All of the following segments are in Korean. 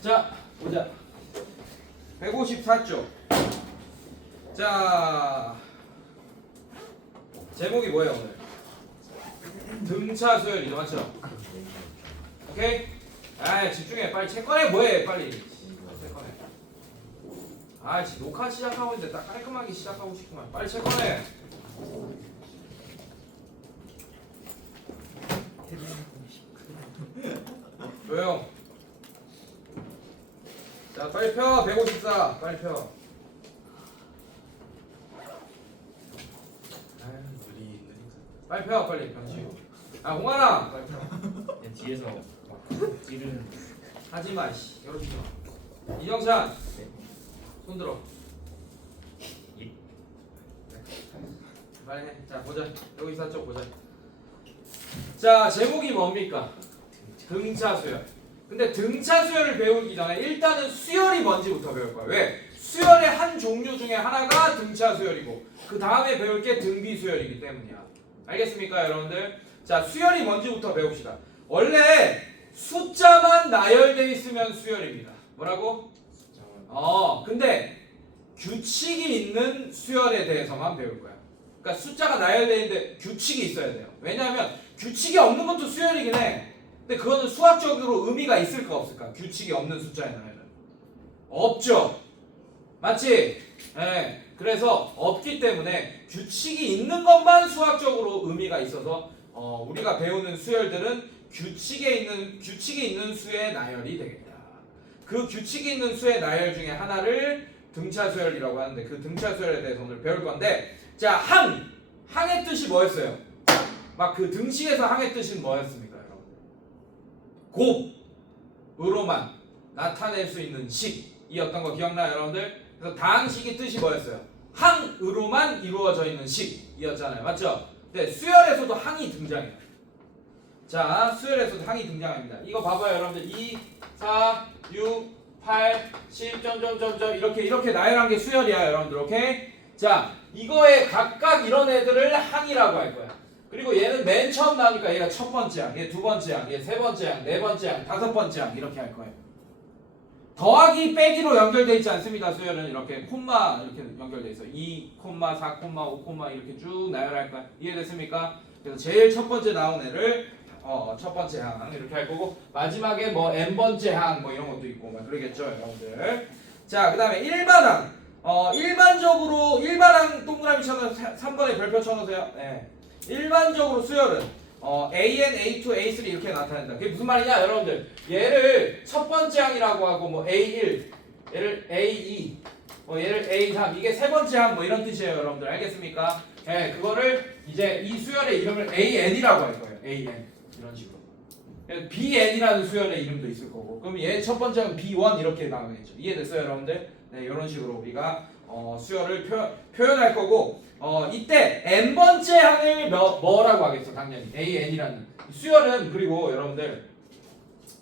자, 보자. 154쪽. 자, 제목이 뭐예요 오늘? 등차 수열이죠, 맞죠? 오케이? 아, 집중해. 빨리 책 꺼내. 뭐해? 빨리. 책 꺼내. 아, 지금 녹화 시작하고 있는데 딱 깔끔하게 시작하고 싶구만. 빨리 책 꺼내. 조용. 자, 빨리 펴. 154. 빨리 펴. 빨리 펴. 빨리 변치고. 아, 홍아랑. 빨리 펴. 뒤에서 막 찌르는. 하지마. 씨. 열어주지 마. 이정찬. 손 들어. 예. 빨리 해. 자, 보자. 여기 있었죠? 보자. 자, 제목이 뭡니까? 등차 수열. 근데 등차 수열을 배우기 전에 일단은 수열이 뭔지부터 배울 거야. 왜? 수열의 한 종류 중에 하나가 등차 수열이고 그 다음에 배울 게 등비 수열이기 때문이야. 알겠습니까, 여러분들? 자, 수열이 뭔지부터 배웁시다. 원래 숫자만 나열돼 있으면 수열입니다. 뭐라고? 근데 규칙이 있는 수열에 대해서만 배울 거야. 그러니까 숫자가 나열돼 있는데 규칙이 있어야 돼요. 왜냐하면 규칙이 없는 것도 수열이긴 해. 근데 그거는 수학적으로 의미가 있을까 없을까? 규칙이 없는 숫자의 나열은 없죠. 맞지? 네. 그래서 없기 때문에 규칙이 있는 것만 수학적으로 의미가 있어서 우리가 배우는 수열들은 규칙이 있는 수의 나열이 되겠다. 그 규칙이 있는 수의 나열 중에 하나를 등차 수열이라고 하는데 그 등차 수열에 대해서 오늘 배울 건데, 자, 항의 뜻이 뭐였어요? 막 그 등식에서 항의 뜻은 뭐였습니까, 여러분? 곱으로만 나타낼 수 있는 식이었던 거 기억나요, 여러분들? 그래서 다항식의 뜻이 뭐였어요? 항으로만 이루어져 있는 식이었잖아요, 맞죠? 근데 수열에서도 항이 등장해요. 자, 수열에서도 항이 등장합니다. 이거 봐봐요, 여러분들. 2, 4, 6, 8, 10, 점점점점 이렇게 나열한 게 수열이야, 여러분들. 오케이? 자, 이거에 각각 이런 애들을 항이라고 할 거야. 그리고 얘는 맨 처음 나오니까 얘가 첫 번째 항, 얘 두 번째 항, 얘 세 번째 항, 네 번째 항, 다섯 번째 항 이렇게 할 거예요. 더하기 빼기로 연결돼 있지 않습니다. 수열은 이렇게 콤마 이렇게 연결돼 있어. 2, 4, 5, 이렇게 쭉 나열할 거야. 이해됐습니까? 그래서 제일 첫 번째 나온 애를 첫 번째 항 이렇게 할 거고, 마지막에 뭐 n번째 항 뭐 이런 것도 있고 막 그러겠죠, 여러분들. 자, 그다음에 일반항. 일반적으로 일반항 동그라미 쳐서 3번에 별표 쳐놓으세요. 네. 일반적으로 수열은 AN, A2, A3 이렇게 나타낸다. 그게 무슨 말이냐, 여러분들? 얘를 첫 번째 항이라고 하고 뭐 A1, 얘를 A2, 얘를 A3 이게 세 번째 항 뭐 이런 뜻이에요, 여러분들. 알겠습니까? 네, 그거를 이제 이 수열의 이름을 AN이라고 할 거예요. AN 이런 식으로. BN이라는 수열의 이름도 있을 거고. 그럼 얘 첫 번째는 B1 이렇게 나오겠죠. 이해됐어요, 여러분들? 네, 이런 식으로 우리가 수열을 표현할 거고, 이때 n번째 항을 뭐라고 하겠어? 당연히 AN이라는 수열은. 그리고 여러분들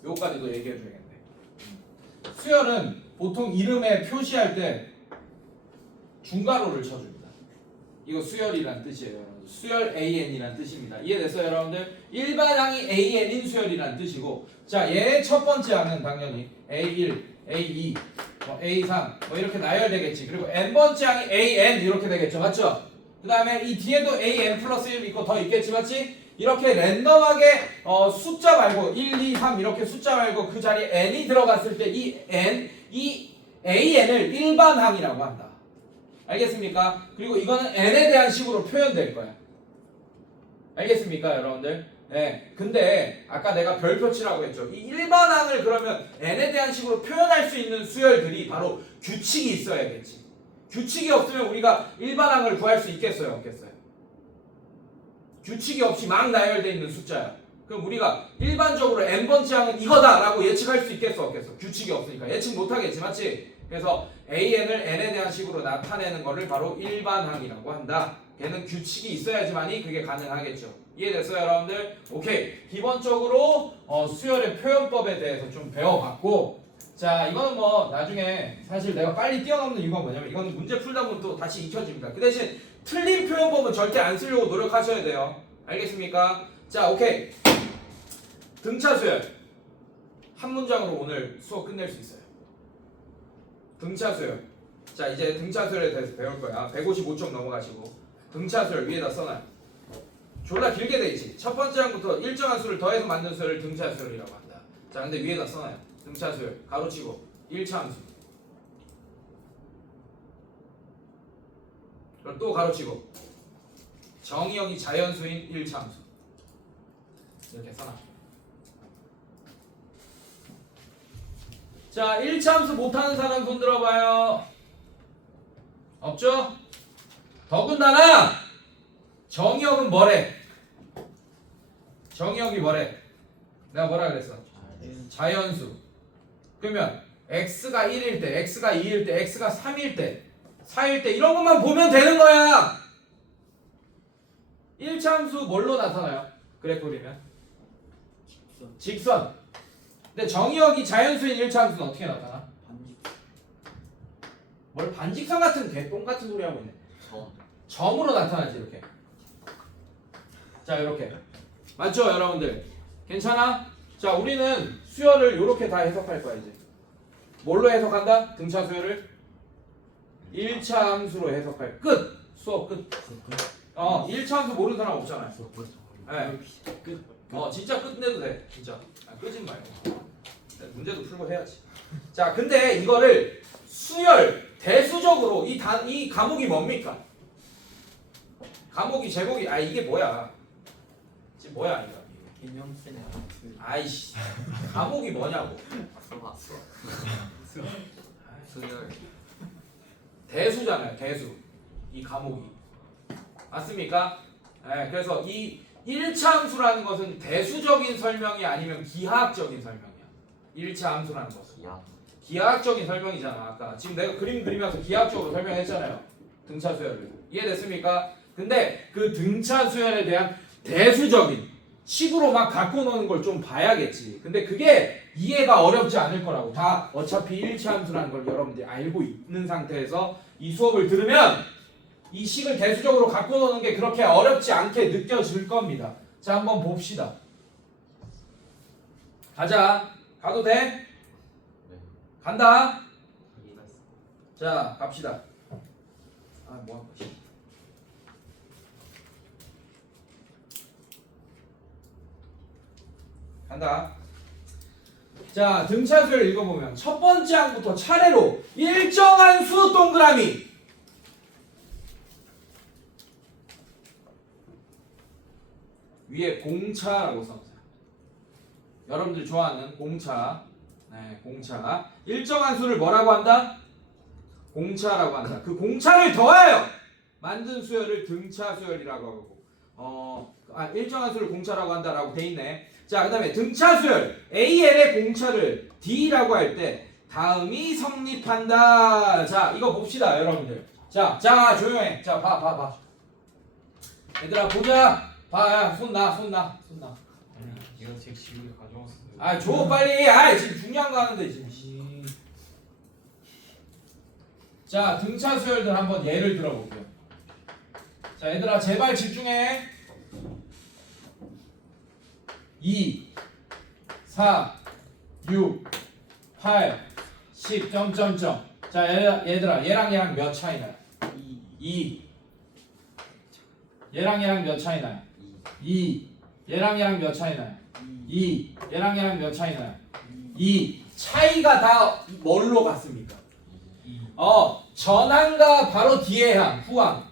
요거까지도 얘기해 줘야겠네. 수열은 보통 이름에 표시할 때 중괄호를 쳐줍니다. 이거 수열이란 뜻이에요, 여러분들. 수열 AN이란 뜻입니다. 이해됐어요, 여러분들? 일반항이 AN인 수열이란 뜻이고, 자, 얘 첫 번째 항은 당연히 A1, A2, A3 뭐 이렇게 나열되겠지. 그리고 n번째 항이 AN 이렇게 되겠죠, 맞죠? 그 다음에 이 뒤에도 AN 플러스 1 있고 더 있겠지, 맞지? 이렇게 랜덤하게 숫자 말고 1, 2, 3 이렇게 숫자 말고 그 자리에 n이 들어갔을 때 이 AN을 일반항이라고 한다. 알겠습니까? 그리고 이거는 n에 대한 식으로 표현될 거야. 알겠습니까, 여러분들? 네. 근데 아까 내가 별표 치라고 했죠. 이 일반항을 그러면 n에 대한 식으로 표현할 수 있는 수열들이 바로 규칙이 있어야겠지. 규칙이 없으면 우리가 일반항을 구할 수 있겠어요, 없겠어요? 규칙이 없이 막 나열되어 있는 숫자야. 그럼 우리가 일반적으로 n번째 항은 이거다라고 예측할 수 있겠어, 없겠어? 규칙이 없으니까 예측 못하겠지, 맞지? 그래서 AN을 n에 대한 식으로 나타내는 거를 바로 일반항이라고 한다. 걔는 규칙이 있어야지만이 그게 가능하겠죠. 이해됐어요, 여러분들? 오케이. 기본적으로 수열의 표현법에 대해서 좀 배워봤고, 자, 이거는 뭐 나중에 사실 내가 빨리 뛰어넘는 이유가 뭐냐면 이거는 문제 풀다 보면 또 다시 익혀집니다. 그 대신 틀린 표현법은 절대 안 쓰려고 노력하셔야 돼요. 알겠습니까? 자, 오케이. 등차 수열. 한 문장으로 오늘 수업 끝낼 수 있어요. 등차 수열. 자, 이제 등차 수열에 대해서 배울 거야. 155쪽 넘어가시고 등차 수열 위에다 써놔요. 졸라 길게 돼 있지. 첫 번째 항부터 일정한 수를 더해서 만든 수열을 등차 수열이라고 한다. 자, 근데 위에다 써놔요. 등차 수열 가로치고 1차 함수. 그럼 또 가로치고 정의역이 자연수인 1차 함수. 이렇게 써놔. 자, 1차 함수 못하는 사람 손 들어봐요. 없죠? 더군다나 정의역은 뭐래? 정의역이 뭐래? 내가 뭐라 그랬어? 자연수. 그러면 x가 1일 때, x가 2일 때, x가 3일 때, 4일 때 이런 것만 보면 되는 거야. 1차 함수 뭘로 나타나요? 그래프 그리면 직선. 근데 정의역이 자연수인 1차 함수는 어떻게 나타나? 뭘 반직선 같은 개똥 같은 소리 하고 있네. 점으로 나타나지 이렇게. 자, 이렇게 맞죠 여러분들? 괜찮아? 자, 우리는 수열을 이렇게 다 해석할 거야 이제. 뭘로 해석한다? 등차 수열을 1차 함수로 해석할 끝. 수업 끝. 1차 함수 모르는 사람 없잖아요. 네. 진짜 끝내도 돼. 진짜. 끄진 말고. 문제도 풀고 해야지. 자, 근데 이거를 수열 대수적으로 이 과목이 뭡니까? 과목이 제목이 이게 뭐야? 지금 뭐야 이거? 개념쓰네. 아이씨. 과목이 뭐냐고? 수열. 대수잖아요. 대수. 이 과목이. 맞습니까? 네, 그래서 이 1차 함수라는 것은 대수적인 설명이 아니면 기하학적인 설명이야. 1차 함수라는 것은. 기하학적인 설명이잖아. 아까 지금 내가 그림 그리면서 기하학적으로 설명했잖아요. 등차 수열을. 이해됐습니까? 근데 그 등차 수열에 대한 대수적인 식으로 막 갖고 노는 걸 좀 봐야겠지. 근데 그게 이해가 어렵지 않을 거라고. 다 어차피 1차 함수라는 걸 여러분들이 알고 있는 상태에서 이 수업을 들으면 이 식을 대수적으로 갖고 노는 게 그렇게 어렵지 않게 느껴질 겁니다. 자, 한번 봅시다. 가자. 가도 돼? 간다. 자, 갑시다. 뭐한 거지? 간다. 자, 등차수를 읽어보면 첫 번째 항부터 차례로 일정한 수 동그라미. 위에 공차라고 써주세요. 여러분들 좋아하는 공차. 네, 공차. 일정한 수를 뭐라고 한다? 공차라고 한다. 그 공차를 더해요. 만든 수열을 등차 수열이라고 하고, 일정한 수를 공차라고 한다라고 돼 있네. 자, 그다음에 등차 수열 AL의 공차를 D라고 할 때 다음이 성립한다. 자, 이거 봅시다, 여러분들. 자, 조용해. 자, 봐. 얘들아, 보자. 봐, 손 놔. 이거 제 지우개 가져왔어요. 줘 빨리. 지금 중요한 거 하는데 지금. 자, 등차 수열들 한번 예를 들어볼게요. 자, 얘들아 제발 집중해. 2, 4, 6, 8, 10 점점점. 자, 얘들아 얘랑 몇 차이 나요? 2. 얘랑 몇 차이 나요? 2. 얘랑 몇 차이 나요? 2. 얘랑 몇 차이 나요? 2. 차이가 다 뭘로 갔습니까? 전항과 바로 뒤의 항, 후항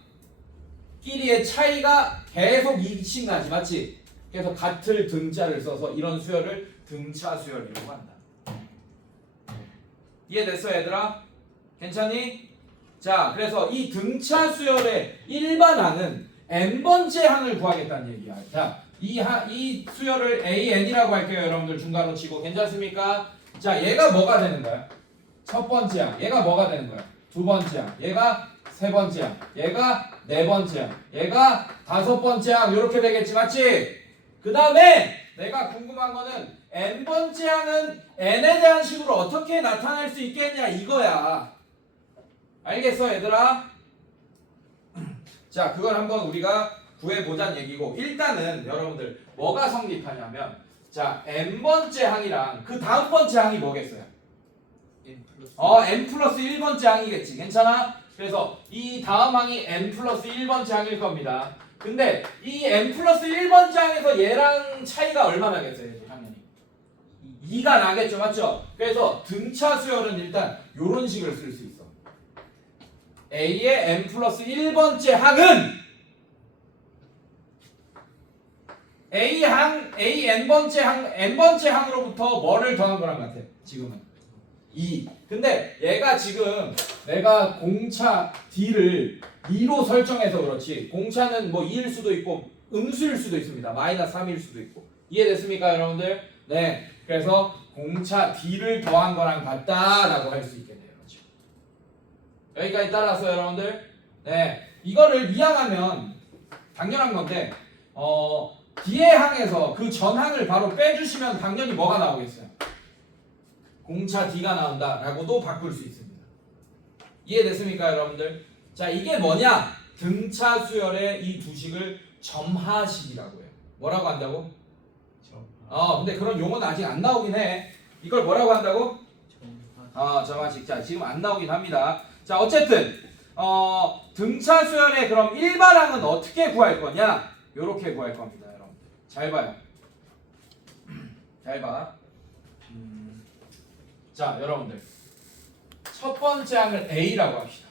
끼리의 차이가 계속 2씩 나지, 맞지? 그래서 같을 등자를 써서 이런 수열을 등차 수열이라고 한다. 이해됐어, 얘들아? 괜찮니? 자, 그래서 이 등차 수열의 일반항은 n번째 항을 구하겠다는 얘기야. 자, 이 수열을 AN이라고 할게요. 여러분들 중괄호 치고. 괜찮습니까? 자, 얘가 뭐가 되는 거야? 첫 번째 항. 얘가 뭐가 되는 거야? 두 번째 항. 얘가 세 번째 항. 얘가 네 번째 항. 얘가 다섯 번째 항. 이렇게 되겠지, 맞지? 그 다음에 내가 궁금한 거는 n번째 항은 n에 대한 식으로 어떻게 나타낼 수 있겠냐 이거야. 알겠어, 얘들아? 자, 그걸 한번 우리가 구해보자는 얘기고, 일단은 여러분들 뭐가 성립하냐면 자 n번째 항이랑 그 다음 번째 항이 뭐겠어요? n 플러스 n 플러스 1번째 항이겠지. 괜찮아? 그래서 이 다음 항이 n 플러스 1번째 항일 겁니다. 근데 이 n 플러스 1번째 항에서 얘랑 차이가 얼마나 겠어요? 당연히 2가 나겠죠. 맞죠? 그래서 등차 수열은 일단 요런 식을 쓸 수 있어. A의 n 플러스 1번째 항은 A n번째 항으로부터 뭐를 더한 거랑 같아. 지금은 2. 근데 얘가 지금 내가 공차 D를 2로 설정해서 그렇지. 공차는 뭐 2일 수도 있고 음수일 수도 있습니다. 마이너스 3일 수도 있고. 이해됐습니까, 여러분들? 네. 그래서 공차 D를 더한 거랑 같다라고 할 수 있겠네요. 그렇죠? 여기까지 따라서 여러분들. 네. 이거를 이항하면 당연한 건데 D의 항에서 그 전항을 바로 빼주시면 당연히 뭐가 나오겠어요? 공차 D가 나온다라고도 바꿀 수 있습니다. 이해됐습니까, 여러분들? 자, 이게 뭐냐? 등차 수열의 이 두 식을 점하식이라고 해요. 뭐라고 한다고? 근데 그런 용어는 아직 안 나오긴 해. 이걸 뭐라고 한다고? 점하식. 자, 지금 안 나오긴 합니다. 자, 어쨌든 등차 수열의 그럼 일반항은 어떻게 구할 거냐? 요렇게 구할 겁니다, 여러분. 잘 봐요. 잘 봐. 자, 여러분들. 첫 번째 항을 A라고 합시다.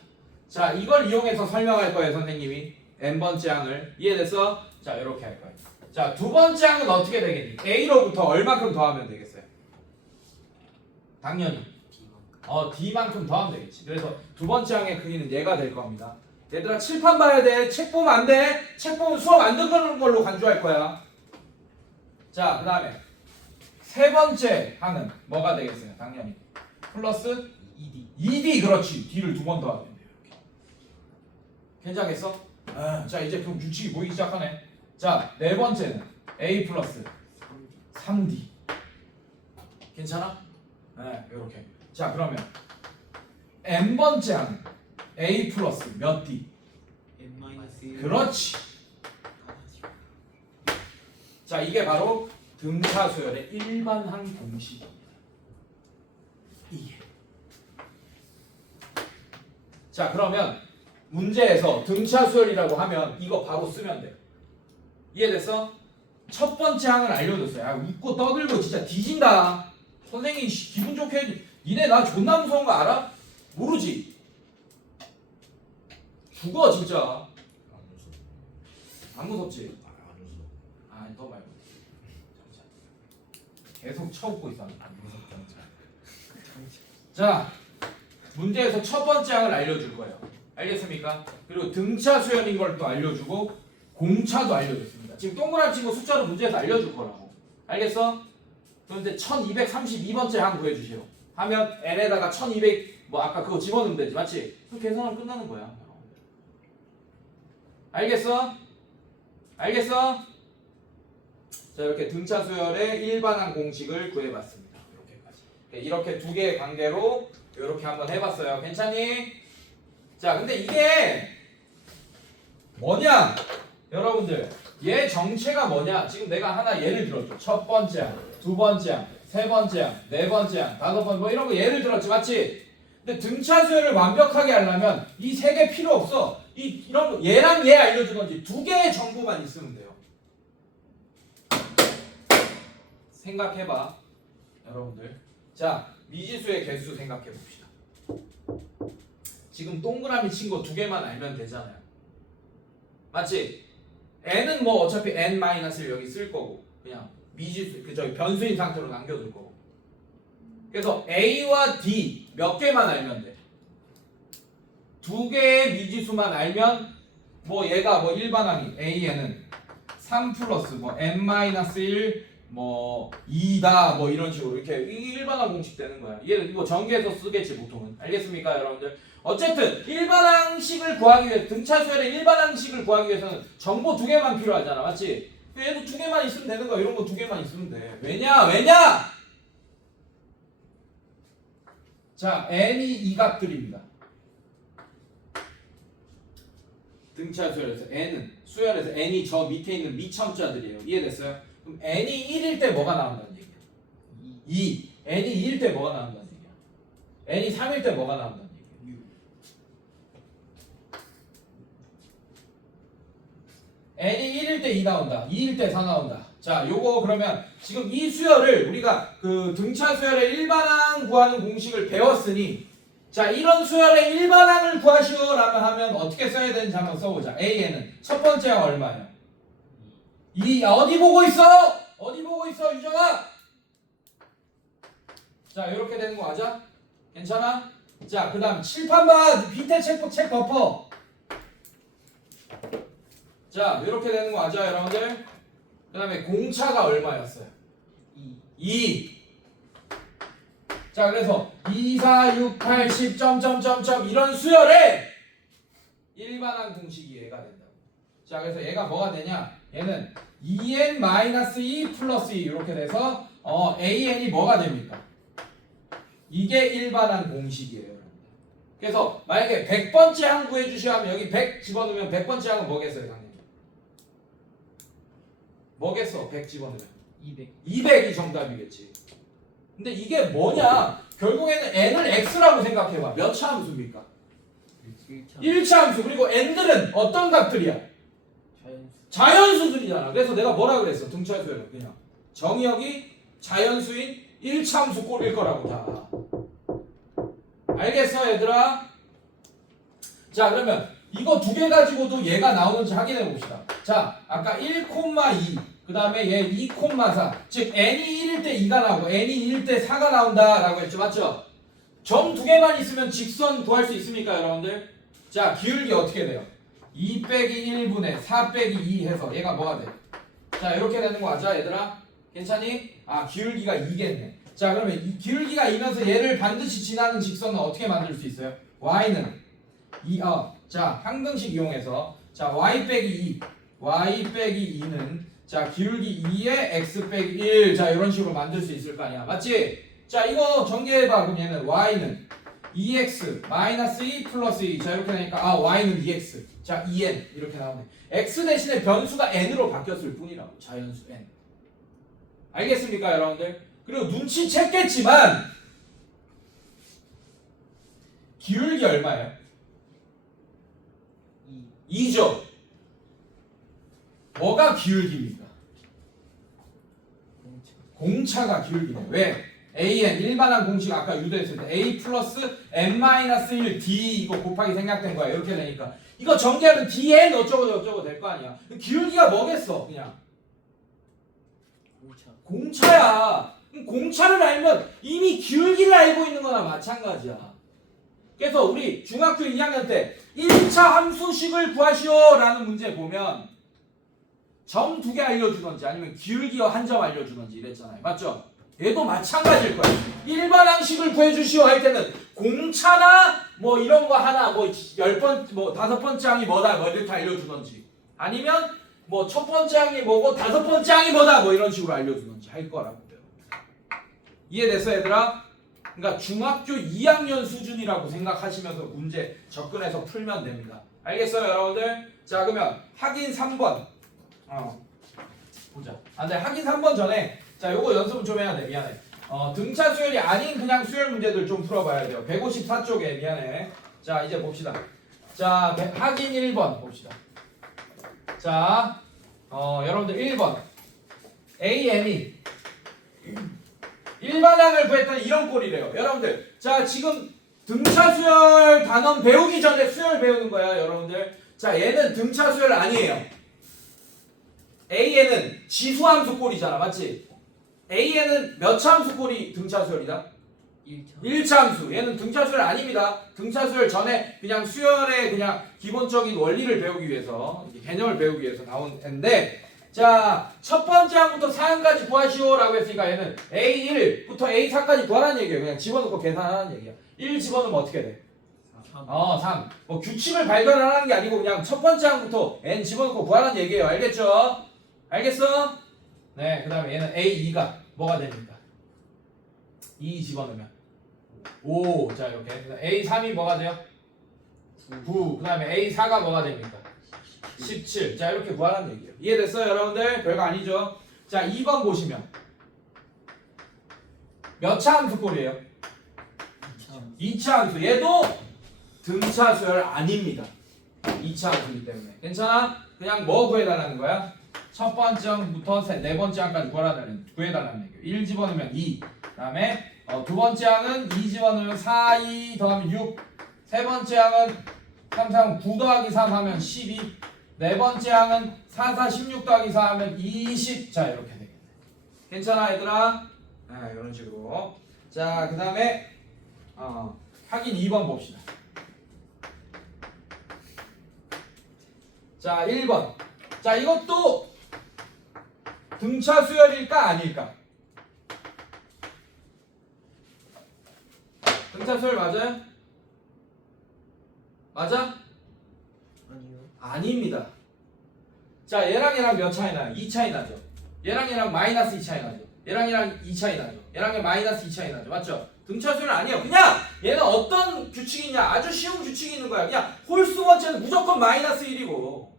자, 이걸 이용해서 설명할 거예요, 선생님이. n번째 항을. 이해됐어? 자, 이렇게 할 거예요. 자, 두 번째 항은 어떻게 되겠니? A로부터 얼마큼 더하면 되겠어요? 당연히 D만큼 더하면 되겠지. 그래서 두 번째 항의 크기는 얘가 될 겁니다. 얘들아, 칠판 봐야 돼. 책 보면 안 돼. 책 보면 수업 안 듣는 걸로 간주할 거야. 자, 그 다음에 세 번째 항은 뭐가 되겠어요? 당연히 플러스 2D. 그렇지. D를 두 번 더하면 돼요. 이렇게. 괜찮겠어? 자, 이제 그럼 규칙이 보이기 시작하네. 자, 네 번째는 A 플러스 3D. 괜찮아? 네, 이렇게. 자, 그러면 n번째 항 A 플러스 몇 D? n 마이너스 1 그렇지. 자, 이게 바로 등차 수열의 일반항 공식입니다. 이게. 자, 그러면 문제에서 등차 수열이라고 하면 이거 바로 쓰면 돼. 이해됐어? 첫 번째 항을 알려줬어요. 야, 웃고 떠들고 진짜 뒤진다. 선생님 기분 좋게 해줘. 니네 나 존나 무서운 거 알아? 모르지? 죽어 진짜. 안 무섭지? 아니 너 말고. 계속 쳐웃고 있어. 안 무섭다. 자, 문제에서 첫 번째 항을 알려줄 거예요. 알겠습니까? 그리고 등차 수열인 걸 또 알려주고 공차도 알려줬습니다. 지금 동그라미 친거 숫자로 문제에서 알려줄 거라고. 알겠어? 그런데 1232번째 항 구해주세요. 하면 n에다가 1200 뭐 아까 그거 집어넣으면 되지, 맞지? 그 계산하면 끝나는 거야. 알겠어? 알겠어? 자, 이렇게 등차 수열의 일반항 공식을 구해봤습니다. 이렇게까지. 네, 이렇게 두 개의 관계로 이렇게 한번 해봤어요. 괜찮니? 자, 근데 이게 뭐냐? 여러분들, 얘 정체가 뭐냐? 지금 내가 하나 예를 들었죠. 첫 번째 항, 두 번째 항, 세 번째 항, 네 번째 항, 다섯 번째 뭐 이런 거 예를 들었지, 맞지? 근데 등차 수열을 완벽하게 하려면 이 세 개 필요 없어. 이런 거 얘랑 얘 알려주던지 두 개의 정보만 있으면 돼요. 생각해봐, 여러분들. 자, 미지수의 개수 생각해 봅시다. 지금 동그라미 친 거 두 개만 알면 되잖아요. 맞지? n은 뭐 어차피 n-를 여기 쓸 거고 그냥 미지수 저기 변수인 상태로 남겨둘 거고. 그래서 a와 d 몇 개만 알면 돼. 두 개의 미지수만 알면 뭐 얘가 뭐 일반항이 a에는 3 플러스 뭐 n-1 뭐 2다 뭐 이런 식으로 이렇게 일반항 공식 되는 거야. 얘는 이거 전개해서 쓰겠지 보통은. 알겠습니까, 여러분들? 어쨌든 일반항식을 구하기 위해 등차 수열의 일반항식을 구하기 위해서는 정보 두 개만 필요하잖아, 맞지? 얘도 두 개만 있으면 되는 거야. 이런 거 두 개만 있으면 돼. 왜냐? 자, n이 이 값들입니다. 등차 수열에서 n은 수열에서 n이 저 밑에 있는 미참자들이에요. 이해됐어요? 그럼 n이 1일 때 뭐가 나온다는 얘기야? 2. n이 2일 때 뭐가 나온다는 얘기야? n이 3일 때 뭐가 나온다는 얘기야? n이 1일 때 2 나온다. 2일 때 4 나온다. 자, 요거 그러면 지금 이 수열을 우리가 그 등차 수열의 일반항 구하는 공식을 배웠으니 자, 이런 수열의 일반항을 구하시오라면 하면 어떻게 써야 되는지 한번 써보자. AN은 첫 번째 항 얼마예요? 2. 어디 보고 있어? 어디 보고 있어, 유정아? 자, 이렇게 되는 거 맞아? 괜찮아? 자, 그 다음 칠판 봐. 밑에 책 덮어. 자, 이렇게 되는 거 맞아, 여러분들? 그 다음에 공차가 얼마였어요? 2. 자, 그래서 2, 4, 6, 8, 10, 점점점점 이런 수열에 일반항 공식이 얘가 된다고. 자, 그래서 얘가 뭐가 되냐? 얘는 2n-2 플러스 2 이렇게 돼서 an이 뭐가 됩니까? 이게 일반항 공식이에요, 여러분. 그래서 만약에 100번째 항 구해주셔야 하면 여기 100 집어넣으면 100번째 항은 뭐겠어요, 당연히? 뭐겠어, 100 집어넣으면? 200이 정답이겠지. 근데 이게 뭐냐? 결국에는 n을 x라고 생각해봐. 몇 차 함수입니까? 1차 함수. 그리고 n들은 어떤 값들이야? 자연수들이잖아. 그래서 내가 뭐라 그랬어? 등차 수열은 그냥 정의역이 자연수인 1차 함수 꼴일 거라고 다. 알겠어, 얘들아? 자, 그러면 이거 두 개 가지고도 얘가 나오는지 확인해 봅시다. 자, 아까 1, 2, 그 다음에 얘 2, 4. 즉 n이 1일 때 2가 나오고 n이 1일 때 4가 나온다라고 했죠, 맞죠? 점 두 개만 있으면 직선 구할 수 있습니까, 여러분들? 자, 기울기 어떻게 돼요? 2 빼기 1분의 4 빼기 2 해서 얘가 뭐가 돼? 자, 이렇게 되는 거 맞아, 얘들아? 괜찮니? 아, 기울기가 2겠네. 자, 그러면 이 기울기가 2면서 얘를 반드시 지나는 직선은 어떻게 만들 수 있어요? y는 2, 자, 항등식 이용해서 자, y 빼기 2는 자, 기울기 2에 x 빼기 1. 자, 이런 식으로 만들 수 있을 거 아니야. 맞지? 자, 이거 전개해봐. 그럼 얘는 y는 2x 마이너스 2 플러스 2. 자, 이렇게 되니까 y는 2x. 자, 2n 이렇게 나오네. x 대신에 변수가 n으로 바뀌었을 뿐이라고. 자연수 n. 알겠습니까, 여러분들? 그리고 눈치챘겠지만 기울기 얼마예요? 2죠. 뭐가 기울기입니까? 공차가 기울기네. 왜? an 일반항 공식 아까 유도했을 때 a 플러스 n-1 d 이거 곱하기 생략된 거야. 이렇게 되니까 이거 전개하면 dn 어쩌고 될 거 아니야. 기울기가 뭐겠어? 그냥 공차야. 공차를 알면 이미 기울기를 알고 있는 거나 마찬가지야. 그래서 우리 중학교 2학년 때 1차 함수식을 구하시오라는 문제 보면 점 2개 알려주던지 아니면 기울기와 한 점 알려주던지 이랬잖아요. 맞죠? 얘도 마찬가지일 거야. 일반항식을 구해주시오 할 때는 공차나 뭐 이런 거 하나 뭐 10번 뭐 5번째 항이 뭐다 뭐 이렇게 알려주던지 아니면 뭐 첫 번째 항이 뭐고 5번째 항이 뭐다 뭐 이런 식으로 알려주던지 할 거라고요. 이해됐어, 얘들아? 그러니까 중학교 2학년 수준이라고 생각하시면서 문제 접근해서 풀면 됩니다. 알겠어요, 여러분들? 자, 그러면 확인 3번. 보자. 근데 확인 3번 전에 자, 요거 연습 좀 해야 돼. 미안해. 등차 수열이 아닌 그냥 수열 문제들 좀 풀어봐야 돼요. 154쪽에 미안해. 자, 이제 봅시다. 자, 확인 1번 봅시다. 자, 여러분들 1번. AN이 일반항을 구했더니 이런 꼴이래요. 여러분들, 자, 지금 등차 수열 단원 배우기 전에 수열 배우는 거야, 여러분들. 자, 얘는 등차 수열 아니에요. AN은 지수함수 꼴이잖아, 맞지? AN은 몇 차 함수 꼴이 등차 수열이다? 1차 함수. 얘는 등차 수열 아닙니다. 등차 수열 전에 그냥 수열의 그냥 기본적인 원리를 배우기 위해서, 개념을 배우기 위해서 나온 애인데, 자, 첫 번째 항부터 4항까지 구하시오라고 했으니까 얘는 A1부터 A4까지 구하라는 얘기예요. 그냥 집어넣고 계산하라는 얘기야. 1 집어넣으면 어떻게 돼? 3. 뭐 규칙을 발견하라는 게 아니고 그냥 첫 번째 항부터 N 집어넣고 구하라는 얘기예요. 알겠죠? 알겠어? 네, 그 다음에 얘는 A2가 뭐가 됩니까? 2 집어넣으면 5. 자, 이렇게. A3이 뭐가 돼요? 9. 그 다음에 A4가 뭐가 됩니까? 17. 자, 이렇게 구하라는 얘기예요. 이해됐어요, 여러분들? 별거 아니죠? 자 2번 보시면 몇 차 함수 꼴이에요? 2차 함수. 얘도 등차 수열 아닙니다. 2차 함수이기 때문에 괜찮아? 그냥 뭐 구해달라는 거야? 첫 번째 항부터 네 번째 항까지 구해달라는 얘기예요. 1 집어넣으면 2. 그 다음에 두 번째 항은 2 집어넣으면 4, 2 더하면 6. 세 번째 항은 3, 3, 9 더하기 3 하면 12. 네 번째 항은 4, 4, 16 더하기 4 하면 20. 자 이렇게 되겠네. 괜찮아 얘들아? 네, 이런 식으로. 자 그 다음에 확인 2번 봅시다. 자 1번. 자 이것도 등차 수열일까 아닐까? 등차 수열 맞아요? 맞아? 아니요. 아닙니다. 자 얘랑 몇 차이 나요? 2 차이 나죠. 얘랑 마이너스 2 차이 나죠. 얘랑 2 차이 나죠. 얘랑 마이너스 2 차이 나죠. 맞죠? 등차 수열은 아니에요. 그냥 얘는 어떤 규칙이냐? 아주 쉬운 규칙이 있는 거야. 그냥 홀수 번째는 무조건 마이너스 1이고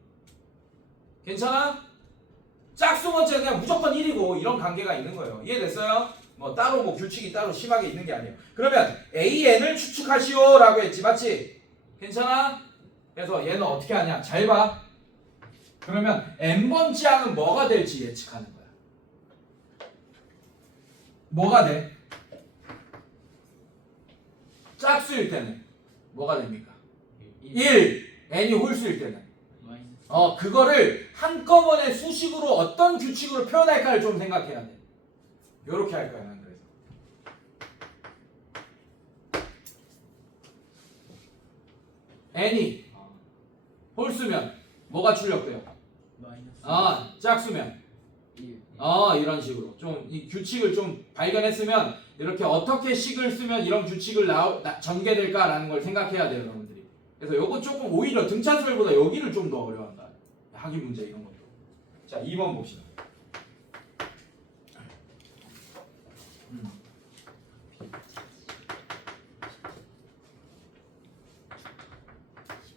괜찮아? 짝수 번째는 그냥 무조건 1이고 이런 관계가 있는 거예요. 이해됐어요? 뭐 따로 뭐 규칙이 따로 심하게 있는 게 아니에요. 그러면 AN을 추측하시오라고 했지. 맞지? 괜찮아? 그래서 얘는 어떻게 하냐? 잘 봐. 그러면 n번째 항은 뭐가 될지 예측하는 거야. 뭐가 돼? 짝수일 때는 뭐가 됩니까? 1. n이 홀수일 때는 그거를 한꺼번에 수식으로 어떤 규칙으로 표현할까를 좀 생각해야 돼. 요렇게 할 거야 난 그래서. n이 홀수면 뭐가 출력돼요? 마이너스. 짝수면 이런 식으로 좀 이 규칙을 좀 발견했으면 이렇게 어떻게 식을 쓰면 이런 규칙을 전개될까라는 걸 생각해야 돼요 여러분들이. 그래서 요거 조금 오히려 등차수열보다 여기를 좀 더 어려워한다. 학위 문제 이런 것도. 자 2번 봅시다.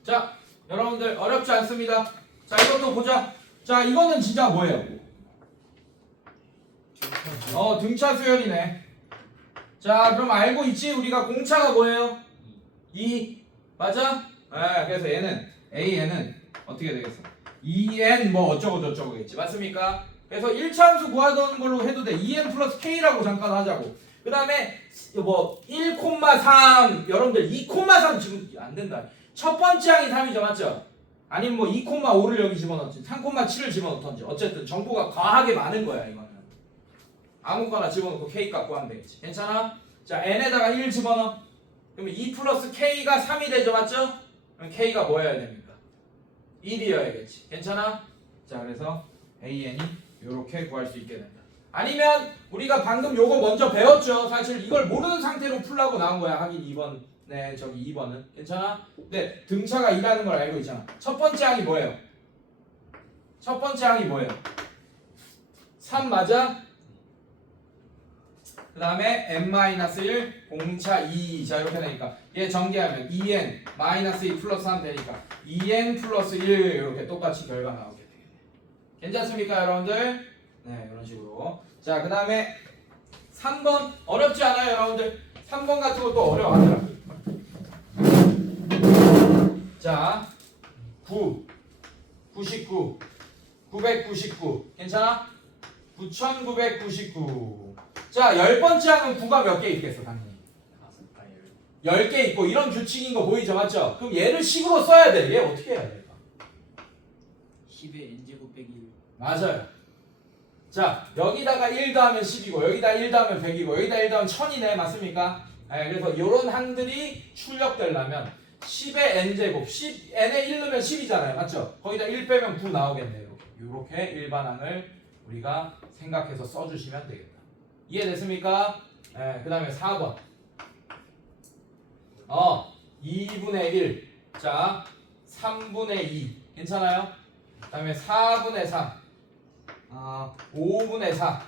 자 여러분들 어렵지 않습니다. 자 이것도 보자. 자 이거는 진짜 뭐예요? 등차 수열이네. 자 그럼 알고 있지? 우리가 공차가 뭐예요? 2 맞아? 그래서 얘는 AN은 어떻게 되겠어? 2N 뭐 어쩌고 저쩌고겠지. 맞습니까? 그래서 1차 함수 구하던 걸로 해도 돼. 2N 플러스 K라고 잠깐 하자고. 그 다음에 뭐 1,3 여러분들 2,3 지금 안 된다. 첫 번째 항이 3이죠. 맞죠? 아니면 뭐 2,5를 여기 집어넣든지 3,7을 집어넣던지 어쨌든 정보가 과하게 많은 거야 이거는. 아무거나 집어넣고 K 값 구하면 되겠지. 괜찮아? 자 N에다가 1 집어넣어. 그러면 2 플러스 K가 3이 되죠. 맞죠? 그럼 K가 뭐여야 됩니까? 1이어야겠지. 괜찮아? 자 그래서 AN이 요렇게 구할 수 있게 된다. 아니면 우리가 방금 요거 먼저 배웠죠. 사실 이걸 모르는 상태로 풀라고 나온 거야. 하긴 2번 네 저기 2번은 괜찮아? 근데 등차가 2라는 걸 알고 있잖아. 첫 번째 항이 뭐예요? 첫 번째 항이 뭐예요? 3 맞아? 그 다음에 n-1 공차 2. 자 이렇게 되니까 얘 전개하면 2n 마이너스 2 플러스 3 되니까 2n 플러스 1 이렇게 똑같이 결과 나오게 되겠네. 괜찮습니까 여러분들? 네 이런 식으로. 자 그 다음에 3번 어렵지 않아요 여러분들? 3번 같은 것도 어려워하더라. 자 9 99 999 괜찮아? 9999. 자 10번째 항은 9가 몇 개 있겠어 당연히 10개 있고 이런 규칙인 거 보이죠? 맞죠? 그럼 얘를 식으로 써야 돼. 얘 어떻게 해야 될까? 10의 n제곱 빼기 1. 맞아요. 자 여기다가 1 더하면 10이고 여기다 1 더하면 100이고 여기다 1 더하면 1000이네. 맞습니까? 그래서 이런 항들이 출력되려면 10의 n제곱 10n에 1 넣으면 10이잖아요. 맞죠? 거기다 1 빼면 9 나오겠네요. 이렇게 일반항을 우리가 생각해서 써주시면 되겠다. 이해됐습니까? 그 다음에 4번 2분의 1 자 3분의 2 괜찮아요? 그 다음에 4분의 3 5분의 4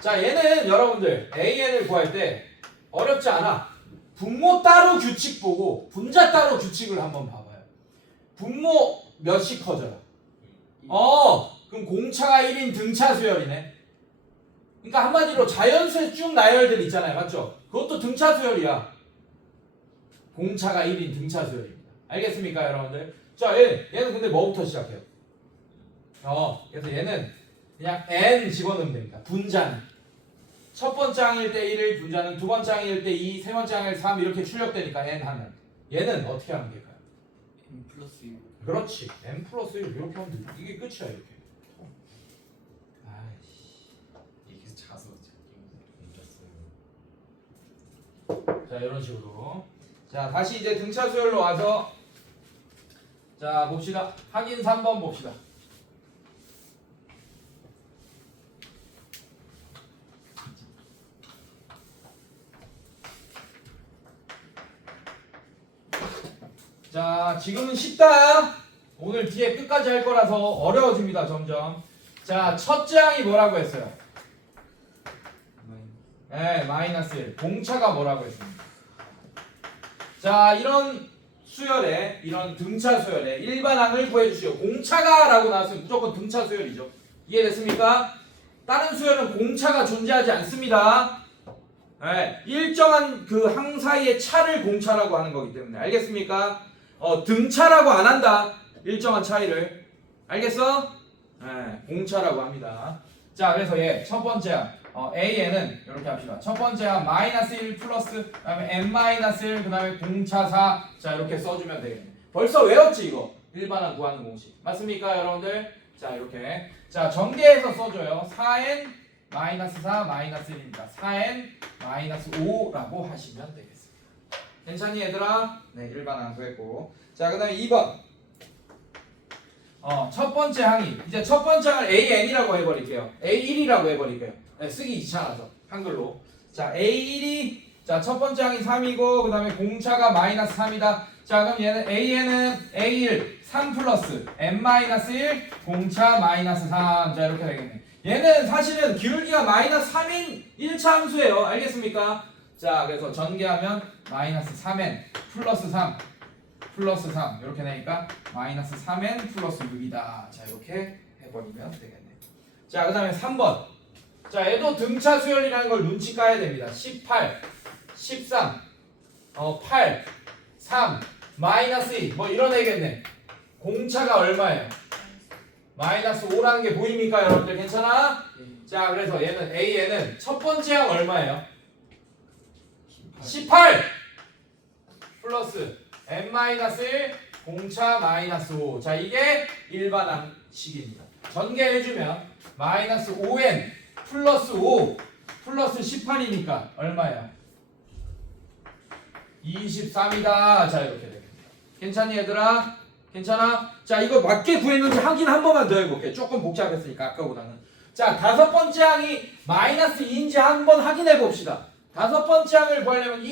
자 얘는 여러분들 AN을 구할 때 어렵지 않아. 분모 따로 규칙 보고 분자 따로 규칙을 한번 봐봐요. 분모 몇씩 커져요? 그럼 공차가 1인 등차 수열이네. 그러니까 한마디로 자연수의 쭉 나열들 있잖아요. 맞죠? 그것도 등차 수열이야. 공차가 1인 등차 수열입니다. 알겠습니까, 여러분들? 자, 얘는 근데 뭐부터 시작해요? 그래서 얘는 그냥 n 집어넣으면 됩니다. 분자는 첫 번째 항일 때 1을, 분자는 두 번째 항일 때 2, 세 번째 항일 3 이렇게 출력되니까 n 하면 얘는 어떻게 하면 될까요? M 플러스 6. 그렇지. n 플러스 1 이렇게 하면 돼. 이게 끝이야 이렇게. 아이씨. 이렇게 자서 자, 이런 식으로. 자, 다시 이제 등차 수열로 와서 자, 봅시다. 확인 3번 봅시다. 자, 지금은 쉽다. 오늘 뒤에 끝까지 할 거라서 어려워집니다, 점점. 자, 첫째 항이 뭐라고 했어요? 네, 마이너스 1. 공차가 뭐라고 했습니까? 자, 이런 수열에, 이런 등차 수열에 일반항을 구해주시오. 공차가 라고 나왔으면 무조건 등차 수열이죠. 이해됐습니까? 다른 수열은 공차가 존재하지 않습니다. 네, 일정한 그 항 사이의 차를 공차라고 하는 거기 때문에. 알겠습니까? 등차라고 안 한다. 일정한 차이를. 알겠어? 네, 공차라고 합니다. 자, 그래서 얘 첫 번째 항 AN은 이렇게 합시다. 첫 번째 항 마이너스 1 플러스 그 다음에 n 마이너스 1 그 다음에 공차 4. 자, 이렇게 써주면 되겠네. 벌써 외웠지 이거? 일반항 구하는 공식. 맞습니까, 여러분들? 자, 이렇게. 자, 전개해서 써줘요. 4n 마이너스 4 마이너스 1입니다. 4n 마이너스 5라고 하시면 되겠습니다. 괜찮니 얘들아? 네, 일반항 구했고. 자, 그 다음에 2번. 첫 번째 항이 이제 첫 번째 항을 AN이라고 해버릴게요. A1이라고 해버릴게요. 네, 쓰기 귀찮아서 한글로. 자, A1이 자, 첫 번째 항이 3이고 그 다음에 공차가 마이너스 3이다. 자, 그럼 얘는 AN은 A1 3 플러스 n 마이너스 1 공차 마이너스 3. 자, 이렇게 되겠네. 얘는 사실은 기울기가 마이너스 3인 1차 함수예요. 알겠습니까? 자, 그래서 전개하면 마이너스 3n 플러스 3 플러스 3 이렇게 되니까 마이너스 3n 플러스 6이다. 자, 이렇게 해버리면 되겠네. 자, 그 다음에 3번. 자, 얘도 등차 수열이라는 걸 눈치 까야 됩니다. 18, 13, 8, 3, 마이너스 2 뭐 이런 애겠네. 공차가 얼마예요? 마이너스 5라는 게 보입니까, 여러분들? 괜찮아? 자, 그래서 얘는 AN은 첫 번째 항 얼마예요? 18 플러스 n-1 공차 마이너스 5. 자, 이게 일반항식입니다. 전개해주면 마이너스 5n 플러스 5 플러스 18이니까 얼마예요? 23이다. 자, 이렇게 되겠습니다. 괜찮니 얘들아? 괜찮아? 자, 이거 맞게 구했는지 확인 한 번만 더 해볼게. 조금 복잡했으니까 아까보다는. 자, 다섯 번째 항이 마이너스 2인지 한번 확인해 봅시다. 다섯 번째 항을 구하려면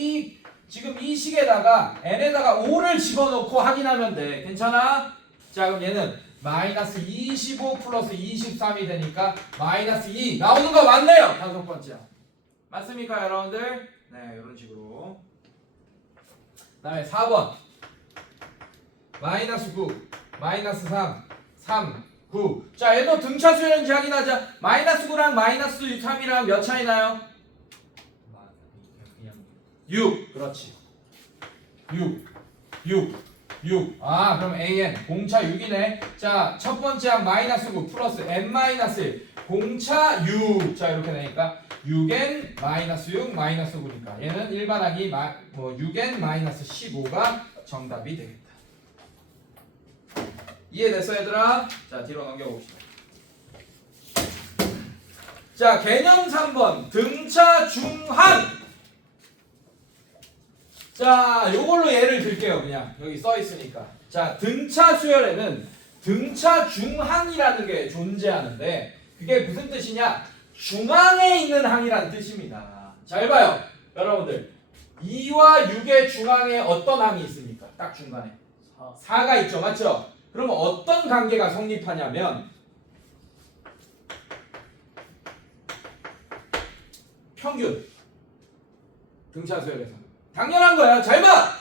지금 이 식에다가 n에다가 5를 집어넣고 확인하면 돼. 괜찮아? 자, 그럼 얘는 마이너스 25 플러스 23이 되니까 마이너스 2 나오는 거 맞네요. 다섯 번째 항. 맞습니까, 여러분들? 네, 이런 식으로. 그 다음에 4번 마이너스 9 마이너스 3 3 9. 자, 얘도 등차 수열인지 확인하자. 마이너스 9랑 마이너스 3이랑 몇 차이 나요? 6. 그렇지. 6. 아, 그럼 AN 공차 6이네. 자, 첫 번째 항 마이너스 9 플러스 n 마이너스 1 공차 6. 자, 이렇게 되니까 6n 마이너스 6 마이너스 9니까 얘는 일반항이 6n 마이너스 15가 정답이 되겠다. 이해됐어, 얘들아? 자, 뒤로 넘겨봅시다. 자, 개념 3번 등차 중항. 자, 요걸로 예를 들게요. 그냥 여기 써 있으니까. 자, 등차 수열에는 등차 중항이라는 게 존재하는데 그게 무슨 뜻이냐? 중앙에 있는 항이라는 뜻입니다. 잘 봐요, 여러분들. 2와 6의 중앙에 어떤 항이 있습니까? 딱 중간에 4가 있죠, 맞죠? 그러면 어떤 관계가 성립하냐면 평균. 등차 수열에서 당연한 거야. 잘 봐!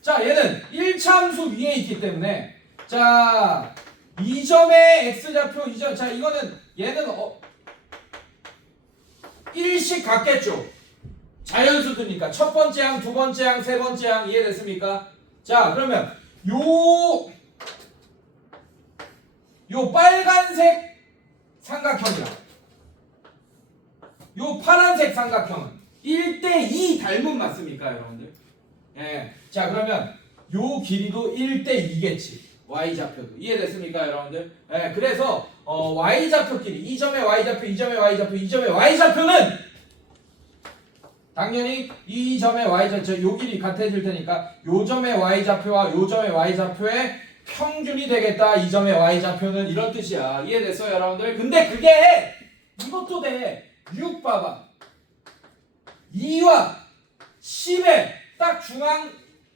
자, 얘는 1차 함수 위에 있기 때문에 자, 2점의 x좌표 2점. 자, 이거는 얘는 1씩 갖겠죠. 자연수두니까 첫 번째 항, 두 번째 항, 세 번째 항 이해됐습니까? 자, 그러면 요 빨간색 삼각형이랑 요 파란색 삼각형은 1대2 닮음 맞습니까, 여러분들? 예. 자, 그러면 요 길이도 1대2겠지. y좌표도. 이해됐습니까, 여러분들? 예. 그래서 y좌표끼리 이 점의 y좌표, 이 점의 y좌표, 이 점의 y좌표는 당연히 이 점의 y좌표, 요 길이 같아질 테니까 요 점의 y좌표와 요 점의 y좌표의 평균이 되겠다. 이 점의 y좌표는 이런 뜻이야. 이해됐어요, 여러분들? 근데 그게 이것도 돼. 6 봐봐. 2와 10의 딱 중앙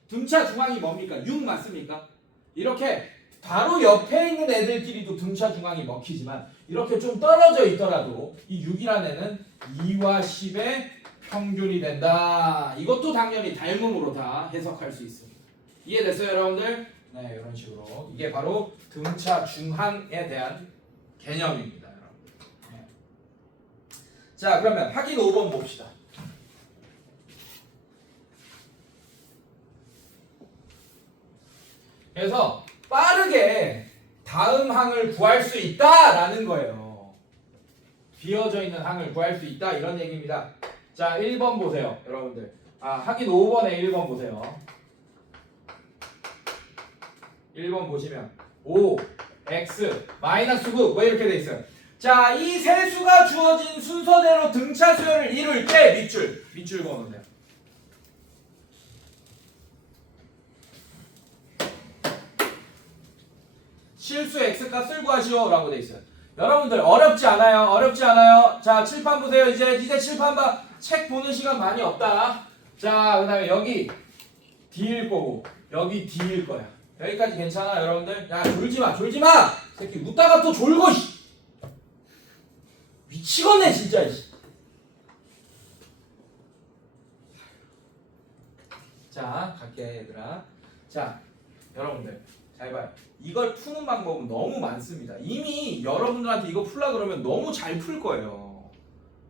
등차 중앙이 뭡니까? 6 맞습니까? 이렇게 바로 옆에 있는 애들끼리도 등차 중앙이 먹히지만 이렇게 좀 떨어져 있더라도 이 6이라는 애는 2와 10의 평균이 된다. 이것도 당연히 닮음으로 다 해석할 수 있습니다. 이해됐어요, 여러분들? 네, 이런 식으로 이게 바로 등차 중항에 대한 개념입니다, 여러분. 네. 자, 그러면 확인 5번 봅시다. 그래서 빠르게 다음 항을 구할 수 있다라는 거예요. 비어져 있는 항을 구할 수 있다 이런 얘기입니다. 자, 1번 보세요, 여러분들. 확인 5번에 1번 보세요. 1번 보시면 5, x, 마이너스 9 뭐 이렇게 돼 있어요. 자, 이 세 수가 주어진 순서대로 등차 수열을 이룰 때 밑줄 그어놓으세요. 실수 x 값을 구하시오 라고 돼 있어요. 여러분들 어렵지 않아요. 어렵지 않아요. 자, 칠판 보세요. 이제 칠판 봐. 책 보는 시간 많이 없다. 자, 그 다음에 여기 D일 거고 여기 D일 거야. 여기까지 괜찮아, 여러분들? 야, 졸지마. 새끼 웃다가 또 졸고 미치겠네 진짜. 자, 갈게 얘들아. 자, 여러분들 잘 봐요. 이걸 푸는 방법은 너무 많습니다. 이미 여러분들한테 이거 풀라 그러면 너무 잘 풀 거예요.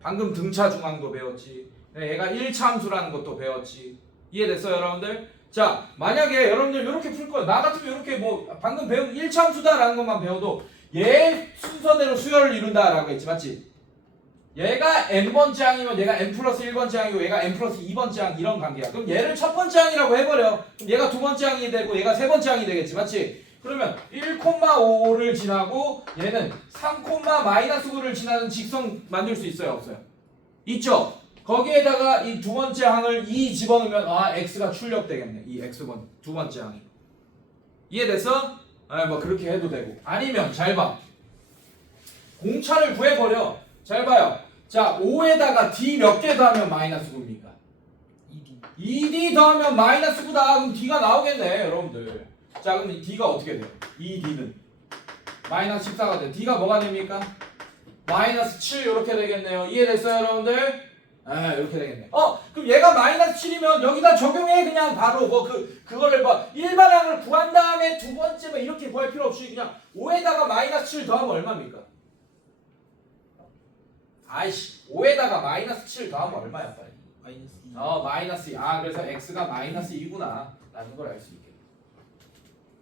방금 등차 중앙도 배웠지. 얘가 1차 함수라는 것도 배웠지. 이해됐어요, 여러분들? 자, 만약에 여러분들 이렇게 풀 거예요. 나 같으면 이렇게 뭐 방금 배운 1차 함수다라는 것만 배워도 얘 순서대로 수열을 이룬다라고 했지, 맞지? 얘가 n번째 항이면 얘가 n 플러스 1번째 항이고 얘가 n 플러스 2번째 항 이런 관계야. 그럼 얘를 첫 번째 항이라고 해버려. 그럼 얘가 두 번째 항이 되고 얘가 세 번째 항이 되겠지, 맞지? 그러면 1,5를 지나고 얘는 3,-9를 지나는 직선 만들 수 있어요, 없어요? 있죠? 거기에다가 이 두 번째 항을 2 집어넣으면 x가 출력되겠네. 이 x번 두 번째 항이. 이해됐어? 뭐 그렇게 해도 되고. 아니면 잘 봐. 공차를 구해버려. 잘 봐요. 자, 5에다가 d 몇 개 더하면 마이너스 9입니까? 2d 더하면 마이너스 9다. 그럼 d가 나오겠네, 여러분들. 자, 그럼 d가 어떻게 돼요? 2d는 마이너스 14가 돼. d가 뭐가 됩니까? 마이너스 7 이렇게 되겠네요. 이해됐어요, 여러분들? 이렇게 되겠네. 그럼 얘가 마이너스 7이면 여기다 적용해. 그냥 바로 그거를 일반항을 구한 다음에 두 번째 이렇게 구할 필요 없이 그냥 5에다가 마이너스 7 더하면 얼마입니까? 5에다가 마이너스 7 더하면 얼마야, 빨리? 마이너스 2. 마이너스 2. 그래서 x가 마이너스 2구나 라는 걸 알 수 있겠네.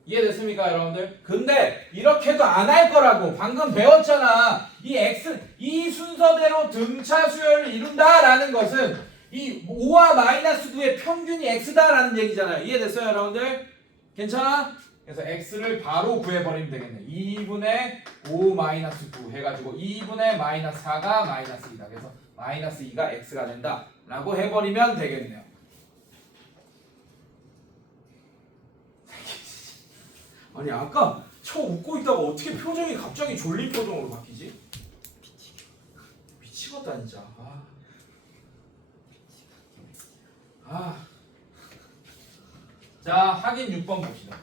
이해됐습니까, 여러분들? 근데 이렇게도 안 할 거라고. 방금 배웠잖아. 이 순서대로 등차 수열을 이룬다라는 것은 이 5와 마이너스 9의 평균이 x다라는 얘기잖아요. 이해됐어요, 여러분들? 괜찮아? 그래서 x를 바로 구해버리면 되겠네. 2분의 5 마이너스 9 해가지고 2분의 마이너스 4가 마이너스 2다. 그래서 마이너스 2가 x가 된다 라고 해버리면 되겠네요. 아니, 아까 웃고 있다가 어떻게 표정이 갑자기 졸린 표정으로 바뀌지? 미치겠다 진짜. 자, 확인 6번 봅시다.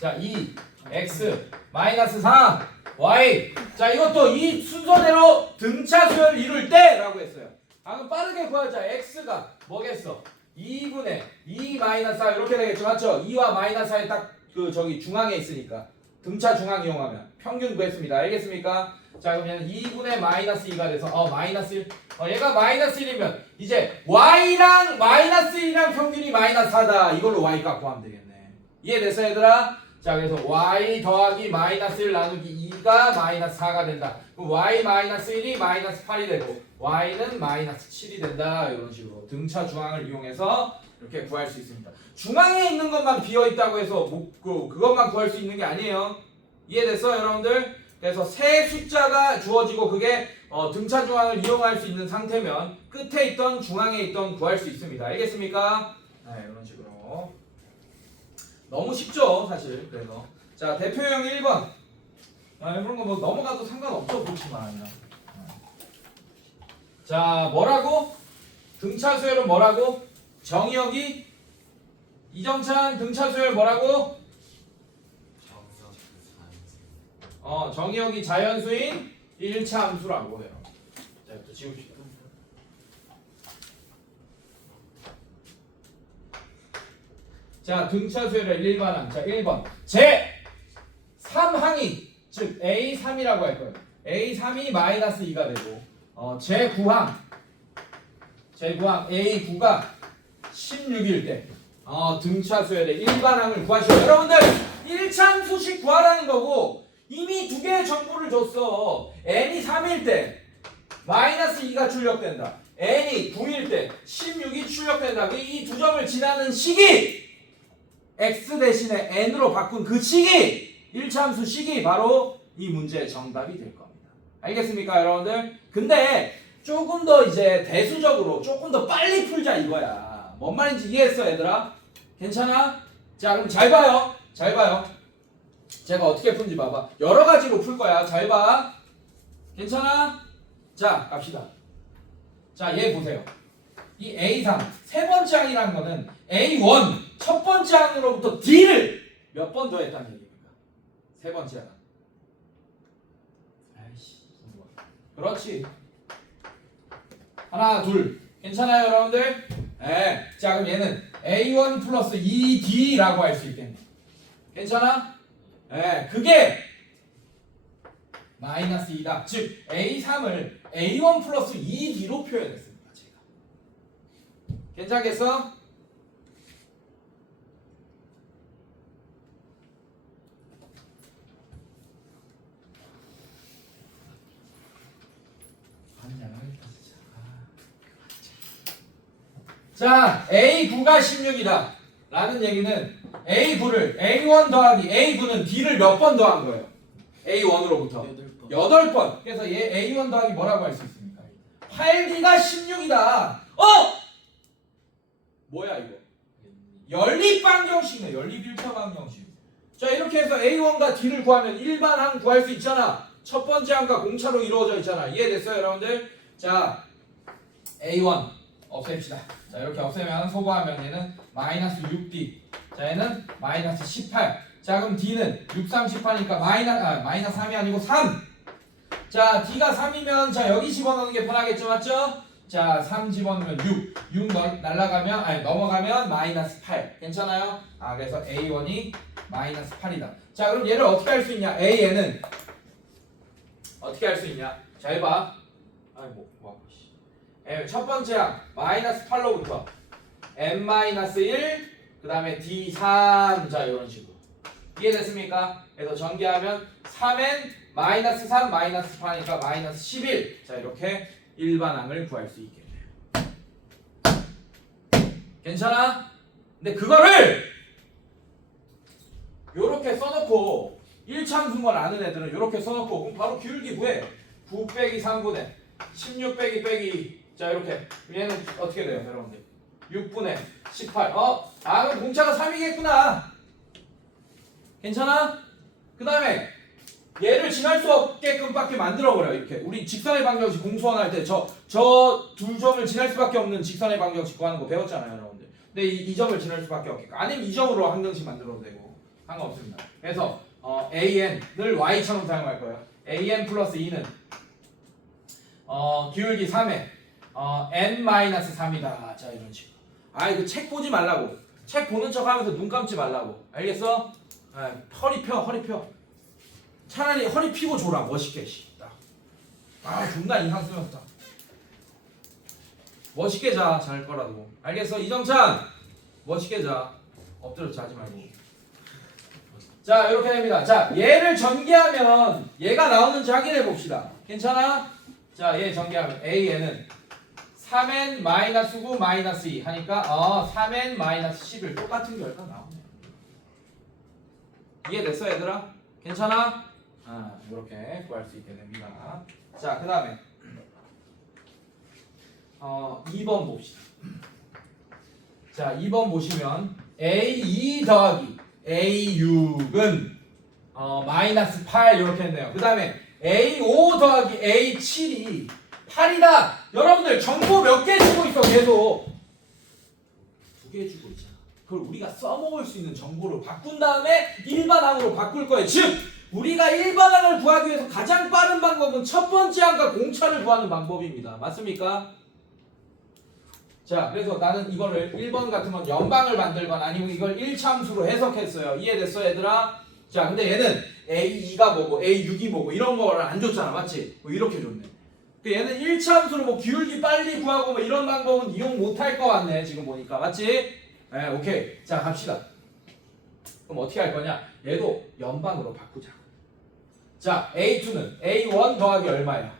자, 2 x 마이너스 3 y. 자, 이것도 이 순서대로 등차 수열을 이룰 때 라고 했어요. 그럼 빠르게 구하자. x가 뭐겠어? 2분의 2 마이너스 4 이렇게 되겠죠, 맞죠? 2와 마이너스 4에 딱 저기 중앙에 있으니까 등차 중앙 이용하면 평균 구했습니다. 알겠습니까? 자 그럼 얘는 2분의 마이너스 2가 돼서 마이너스 1 얘가 마이너스 1이면 이제 y랑 마이너스 1이랑 평균이 마이너스 4다. 이걸로 y 값 구하면 되겠네. 이해됐어 얘들아? 자 그래서 y 더하기 마이너스 1 나누기 2가 마이너스 4가 된다. 그럼 y 마이너스 1이 마이너스 8이 되고 y는 마이너스 7이 된다. 이런 식으로 등차 중앙을 이용해서 이렇게 구할 수 있습니다. 중앙에 있는 것만 비어있다고 해서 그것만 구할 수 있는 게 아니에요. 이해됐어 여러분들? 그래서 세 숫자가 주어지고 그게 등차 중앙을 이용할 수 있는 상태면 끝에 있던 중앙에 있던 구할 수 있습니다. 알겠습니까? 네, 이런 식으로. 너무 쉽죠 사실. 그래서 자 대표형 1번 이런 거 뭐 넘어가도 상관없죠 그렇지만. 자 뭐라고? 등차 수열은 뭐라고? 정의역이 이정찬 등차 수열 뭐라고? 정의역이 자연수인 1차 함수라고 해요. 자, 또 지웁시다. 자, 등차 수열의 일반항. 자, 1번. 제 3항이 즉 A3이라고 할 거예요. A3이 마이너스 2가 되고 제 9항 A9가 16일 때 등차 수열의 일반항을 구하시오. 여러분들 1차 함수씩 구하라는 거고 이미 두 개의 정보를 줬어. n이 3일 때 마이너스 2가 출력된다. n이 9일 때 16이 출력된다. 이 두 점을 지나는 시기 x 대신에 n으로 바꾼 그 시기 1차 함수 시기 바로 이 문제의 정답이 될 겁니다. 알겠습니까 여러분들? 근데 조금 더 이제 대수적으로 조금 더 빨리 풀자 이거야. 뭔 말인지 이해했어 얘들아? 괜찮아? 자 그럼 잘 봐요. 잘 봐요. 제가 어떻게 푼지 봐봐. 여러 가지로 풀 거야. 잘 봐. 괜찮아? 자, 갑시다. 자, 얘 보세요. 이 A3 세 번째 항이라는 거는 A1 첫 번째 항으로부터 D를 몇 번 더했다는 얘기입니까? 세 번째 항. 아이씨, 그렇지. 하나, 둘. 괜찮아요, 여러분들? 네. 자, 그럼 얘는 A1 플러스 2D라고 할 수 있겠네. 괜찮아? 네, 그게 마이너스 2다. 즉 A3을 A1 플러스 2D로 표현했습니다. 제가. 괜찮겠어? 자, A9가 16이다. 라는 얘기는 A9를 A1 더하기 A9는 D를 몇 번 더한 거예요? A1으로부터 8번. 그래서 얘 A1 더하기 뭐라고 할 수 있습니까? 8D가 16이다. 뭐야 이거? 연립방정식이네. 연립 1차 방정식. 자 이렇게 해서 A1과 D를 구하면 일반항 구할 수 있잖아. 첫 번째 항과 공차로 이루어져 있잖아. 이해됐어요 여러분들? 자 A1 없앱시다. 자 이렇게 없애면 소거하면 얘는 마이너스 6D. 자 얘는 마이너스 18. 자 그럼 D는 6, 3, 18이니까 마이너스 3이 아니고 3. 자 D가 3이면 자 여기 집어넣는 게 편하겠죠 맞죠? 자 3 집어넣으면 6 날라가면 넘어가면 마이너스 8. 괜찮아요? 그래서 A1이 마이너스 8이다. 자 그럼 얘를 어떻게 할 수 있냐? AN은 어떻게 할 수 있냐? 잘 봐. 첫 번째 항 마이너스 8로부터 n-1 그 다음에 d3 자 이런 식으로 이해됐습니까? 그래서 전개하면 3n 마이너스 3 마이너스 8이니까 마이너스 11 자 이렇게 일반항을 구할 수 있게 돼요. 괜찮아? 근데 그거를 요렇게 써놓고 1차 함수만 아는 애들은 요렇게 써놓고 그럼 바로 기울기 구해. 9 빼기 3분의 16 빼기 빼기 자 이렇게 얘는 어떻게 돼요 여러분들? 6분의 18 그럼 공차가 3이겠구나. 괜찮아? 그 다음에 얘를 지날 수 없게끔 밖에 만들어버려. 이렇게 우리 직선의 방정식 공수원 할 때 저 두 점을 지날 수밖에 없는 직선의 방정식 구하는 거 배웠잖아요 여러분들. 근데 이 점을 지날 수밖에 없게끔 아니면 이 점으로 항등식 만들어도 되고 상관없습니다. 그래서 AN을 Y처럼 사용할 거예요. AN 플러스 2는 기울기 3에 n-3이다. 자 이런 식으로. 이거 책 보지 말라고. 책 보는 척 하면서 눈 감지 말라고. 알겠어? 허리 펴. 차라리 허리 펴고 줘라 멋있게. 아 존나 인상 쓰면서 멋있게 자. 잘 거라도. 알겠어 이정찬? 멋있게 자. 엎드려 자지 말고. 자 이렇게 됩니다. 자 얘를 전개하면 얘가 나오는지 확인해 봅시다. 괜찮아? 자 얘 전개하면 AN은 3n 마이너스 9 마이너스 2 하니까 3n 마이너스 11 똑같은 결과 나오네. 이해됐어 얘들아? 괜찮아? 이렇게 구할 수 있게 됩니다. 자 그 다음에 2번 봅시다. 자 2번 보시면 A2 더하기 A6은 마이너스 8 이렇게 했네요. 그 다음에 A5 더하기 A7이 8이다. 여러분들 정보 몇 개 주고 있어 계속? 2개 주고 있잖아. 그걸 우리가 써먹을 수 있는 정보로 바꾼 다음에 일반항으로 바꿀 거예요. 즉 우리가 일반항을 구하기 위해서 가장 빠른 방법은 첫 번째 항과 공차를 구하는 방법입니다. 맞습니까? 자 그래서 나는 이거를 1번 같은 건 연방을 만들거나 아니면 이걸 1차함수로 해석했어요. 이해됐어 얘들아? 자 근데 얘는 A2가 뭐고 A6이 뭐고 이런 거를 안 줬잖아. 맞지? 뭐 이렇게 줬네. 얘는 1차함수로 뭐 기울기 빨리 구하고 뭐 이런 방법은 이용 못할 것 같네 지금 보니까. 맞지? 네 오케이. 자 갑시다. 그럼 어떻게 할 거냐? 얘도 연방으로 바꾸자. 자 A2는 A1 더하기 얼마야?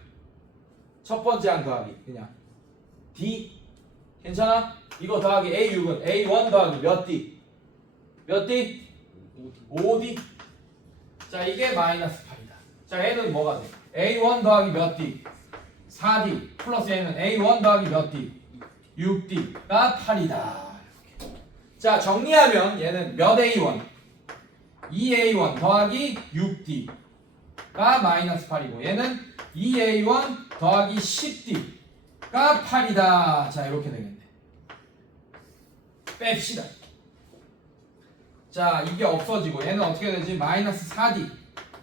첫 번째 항 더하기 그냥 D. 괜찮아? 이거 더하기 A6은 A1 더하기 몇 D? 몇 D? 5D. 자 이게 마이너스 8이다. 자 얘는 뭐가 돼? A1 더하기 몇 D? 4D 플러스 얘는 A1 더하기 몇 D? 6D가 8이다. 자 정리하면 얘는 몇 A1? 2A1 더하기 6D가 마이너스 8이고 얘는 2A1 더하기 10D가 8이다. 자 이렇게 되겠네. 뺍시다. 자 이게 없어지고 얘는 어떻게 되지? 마이너스 4D.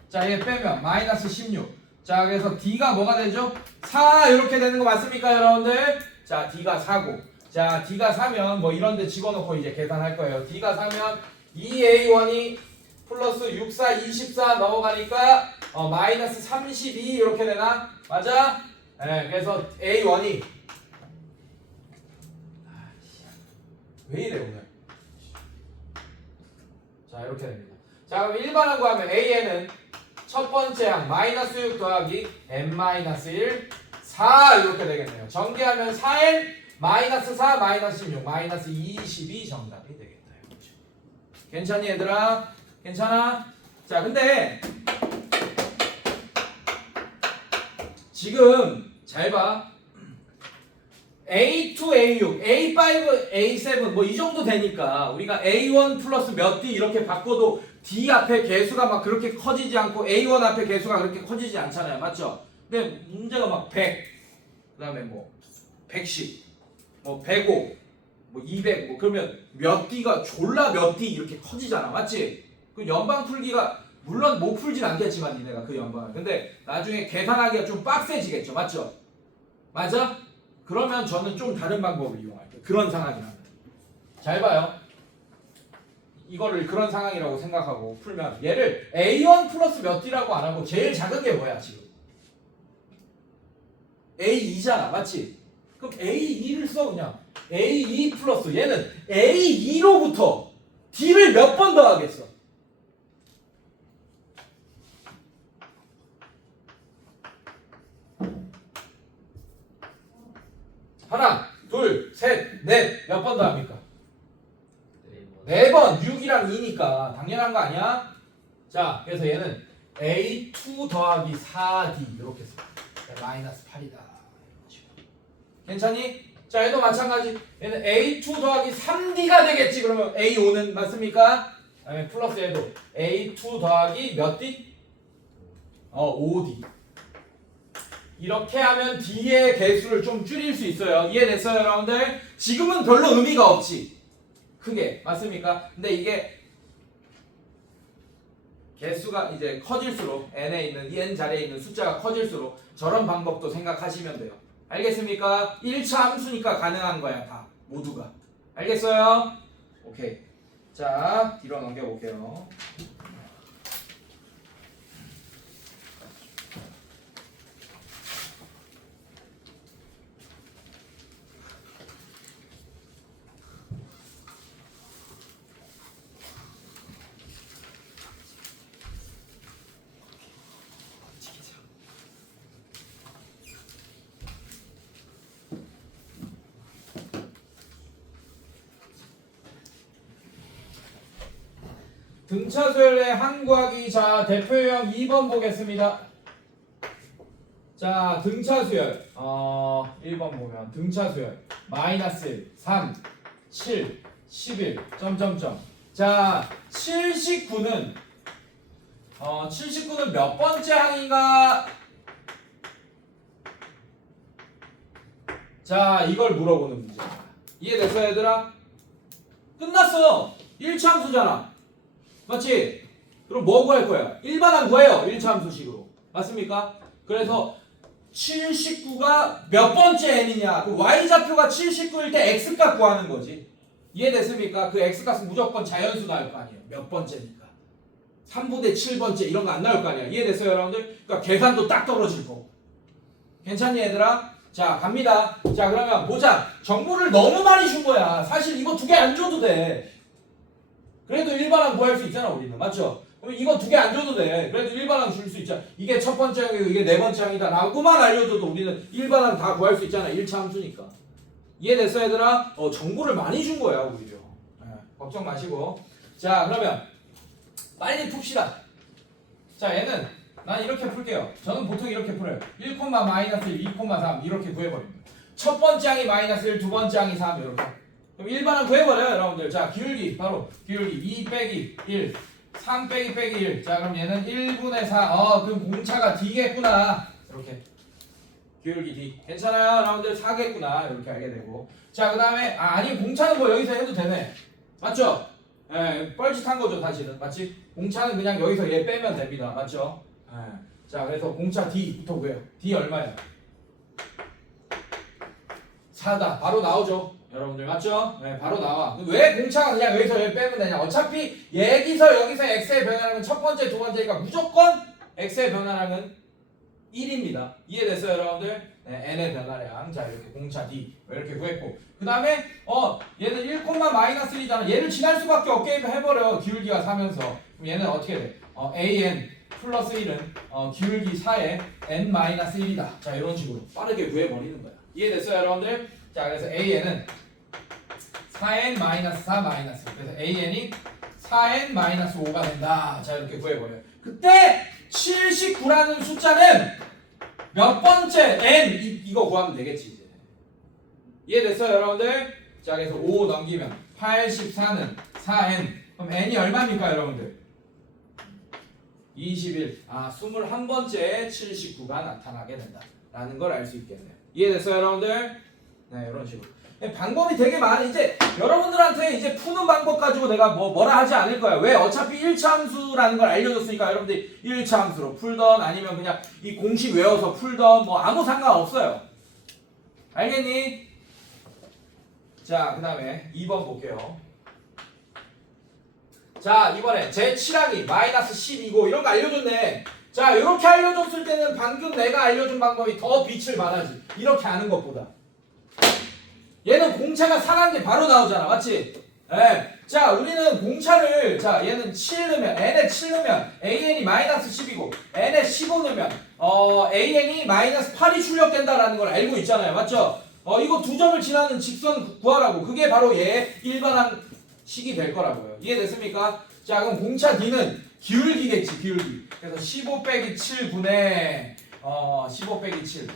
자 얘 빼면 마이너스 16. 자 그래서 D가 뭐가 되죠? 4 이렇게 되는 거 맞습니까 여러분들? 자 D가 4고 자 D가 4면 뭐 이런 데 집어넣고 이제 계산할 거예요. D가 4면 2A1이 플러스 6, 4, 24 넘어가니까 마이너스 32 이렇게 되나? 맞아? 네, 그래서 A1이 왜 이래 오늘? 자 이렇게 됩니다. 자 그럼 일반항 구하면 AN은 첫 번째 항 마이너스 6 더하기 n 마이너스 1 4 이렇게 되겠네요. 전개하면 4n 마이너스 4 마이너스 16 마이너스 22 정답이 되겠다. 괜찮니 얘들아? 괜찮아? 자 근데 지금 잘 봐. A2, A6, A5, A7 뭐 이 정도 되니까 우리가 A1 플러스 몇 D 이렇게 바꿔도 D 앞에 개수가 막 그렇게 커지지 않고 A1 앞에 개수가 그렇게 커지지 않잖아요. 맞죠? 근데 문제가 막 100, 그 다음에 뭐 110, 뭐 105, 뭐 200, 뭐 그러면 몇 D가 졸라 몇 D 이렇게 커지잖아. 맞지? 그 연방 풀기가 물론 못 풀진 않겠지만 니네가 그 연방을. 근데 나중에 계산하기가 좀 빡세지겠죠. 맞죠? 맞아? 그러면 저는 좀 다른 방법을 이용할게요. 그런 상황이라면. 잘 봐요. 이거를 그런 상황이라고 생각하고 풀면 얘를 A1 플러스 몇 D라고 안 하고 제일 작은 게 뭐야 지금? A2잖아. 맞지? 그럼 A2를 써 그냥. A2 플러스 얘는 A2로부터 D를 몇 번 더하겠어? 하나, 둘, 셋, 넷 몇 번 더합니까? 4번. 6이랑 2니까 당연한 거 아니야? 자 그래서 얘는 A2 더하기 4D 이렇게 써. 마이너스 8이다. 괜찮니? 자 얘도 마찬가지. 얘는 A2 더하기 3D가 되겠지. 그러면 A5는 맞습니까? 그다음에 플러스 얘도 A2 더하기 몇 D? 5D. 이렇게 하면 D의 개수를 좀 줄일 수 있어요. 이해됐어요 여러분들? 지금은 별로 의미가 없지. 크게. 맞습니까? 근데 이게 개수가 이제 커질수록 n에 있는 n 자리에 있는 숫자가 커질수록 저런 방법도 생각하시면 돼요. 알겠습니까? 1차 함수니까 가능한 거야 다 모두가. 알겠어요? 오케이. 자 뒤로 넘겨볼게요. 등차 수열의 항 구하기. 자, 대표 유형 2번 보겠습니다. 자, 등차 수열. 1번 보면 등차 수열. 마이너스 1, 3, 7, 11. 점점점. 자, 79는 79는 몇 번째 항인가? 자, 이걸 물어보는 문제야. 이해됐어, 얘들아? 끝났어. 1차 함수잖아. 맞지? 그럼 뭐 구할 거야? 일반항 구해요. 1차 함수식으로. 맞습니까? 그래서 79가 몇 번째 n이냐? 그 y좌표가 79일 때 x값 구하는 거지. 이해됐습니까? 그 x값은 무조건 자연수 나올 거 아니에요. 몇 번째니까. 3분의 7번째 이런 거 안 나올 거 아니야. 이해됐어요, 여러분들? 그러니까 계산도 딱 떨어질 거고. 괜찮니, 얘들아? 자, 갑니다. 자, 그러면 보자. 정보를 너무 많이 준 거야. 사실 이거 2개 안 줘도 돼. 그래도 일반항 구할 수 있잖아, 우리는. 맞죠? 그럼 이거 2개 안 줘도 돼. 그래도 일반항 줄 수 있잖아. 이게 첫 번째 항이고 이게 네 번째 항이다 라고만 알려줘도 우리는 일반항 다 구할 수 있잖아. 1차 함수니까. 이해됐어, 얘들아? 정보를 많이 준 거야, 오히려. 걱정 마시고. 자, 그러면 빨리 풉시다. 자, 얘는 난 이렇게 풀게요. 저는 보통 이렇게 풀어요. 1, 마이너스 1, 2, 3 이렇게 구해버립니다. 첫 번째 항이 마이너스 1, 두 번째 항이 3 이렇게. 그럼 일반항 구해버려요, 여러분들. 자, 기울기 바로 기울기 2 빼기 1, 3 빼기 1. 자, 그럼 얘는 1분의 4. 그럼 공차가 D겠구나. 이렇게. 기울기 D. 괜찮아요, 여러분들. 4겠구나. 이렇게 알게 되고. 자, 그 다음에 아니 공차는 뭐 여기서 해도 되네. 맞죠? 뻘짓한 거죠, 사실은. 맞지? 공차는 그냥 여기서 얘 빼면 됩니다. 맞죠? 자, 그래서 공차 D부터 구해요. D 얼마야? 4다. 바로 나오죠. 여러분들 맞죠? 바로 나와. 왜 공차가 그냥 여기서 여기 빼면 되냐? 어차피 여기서 x의 변화량은 첫 번째, 두 번째니까 무조건 x의 변화량은 1입니다. 이해됐어요, 여러분들? n의 변화량. 자, 이렇게 공차 D 이렇게 구했고. 그 다음에 얘는 1, 마이너스 1이잖아. 얘를 지날 수밖에 없게 해버려. 기울기가 4면서. 그럼 얘는 어떻게 돼? an 플러스 1은 기울기 4에 n 마이너스 1이다. 자, 이런 식으로 빠르게 구해버리는 거야. 이해됐어요, 여러분들? 자, 그래서 an은 4n 마이너스 4 마이너스. 그래서 an이 4n 마이너스 5가 된다. 자, 이렇게 구해버려요. 그때 79라는 숫자는 몇 번째 n 이거 구하면 되겠지 이제. 이해됐어요, 여러분들? 자, 그래서 5 넘기면 84는 4n. 그럼 n이 얼마입니까, 여러분들? 21. 21번째 79가 나타나게 된다. 라는 걸 알 수 있겠네요. 이해됐어요, 여러분들? 네, 이런 식으로. 방법이 되게 많아. 이제 여러분들한테 이제 푸는 방법 가지고 내가 뭐라 하지 않을 거야. 왜? 어차피 1차 함수라는 걸 알려줬으니까 여러분들이 1차 함수로 풀던 아니면 그냥 이 공식 외워서 풀던 뭐 아무 상관없어요. 알겠니? 자, 그 다음에 2번 볼게요. 자, 이번에 제 7항이 마이너스 12고 이런 거 알려줬네. 자, 이렇게 알려줬을 때는 방금 내가 알려준 방법이 더 빛을 발하지. 이렇게 하는 것보다. 얘는 공차가 4간 게 바로 나오잖아. 맞지? 자, 우리는 공차를, 자, 얘는 7 넣으면, n에 7 넣으면 an이 마이너스 10이고, n에 15 넣으면, an이 마이너스 8이 출력된다라는 걸 알고 있잖아요. 맞죠? 이거 두 점을 지나는 직선 구하라고. 그게 바로 얘 일반항식이 될 거라고요. 이해됐습니까? 자, 그럼 공차 D는 기울기겠지, 기울기. 그래서 15 빼기 7분의, 15 빼기 7.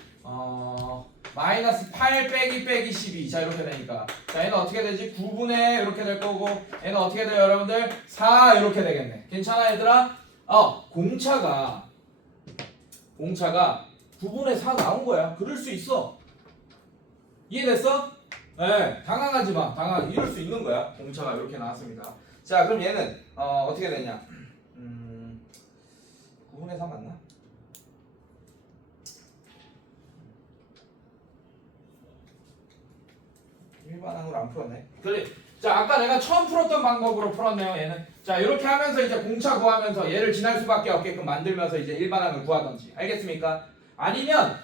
마이너스 8 빼기 12. 자, 이렇게 되니까. 자, 얘는 어떻게 되지? 9분의 이렇게 될 거고, 얘는 어떻게 돼요, 여러분들? 4 이렇게 되겠네. 괜찮아, 얘들아? 공차가 9분의 4 나온 거야. 그럴 수 있어. 이해됐어? 당황하지 마. 이럴 수 있는 거야. 공차가 이렇게 나왔습니다. 자, 그럼 얘는 어떻게 되냐? 9분의 4 맞나? 일반항으로 안 풀었네. 그래. 자, 아까 내가 처음 풀었던 방법으로 풀었네요. 얘는. 자, 이렇게 하면서 이제 공차 구하면서 얘를 지날 수밖에 없게끔 만들면서 이제 일반항을 구하던지. 알겠습니까? 아니면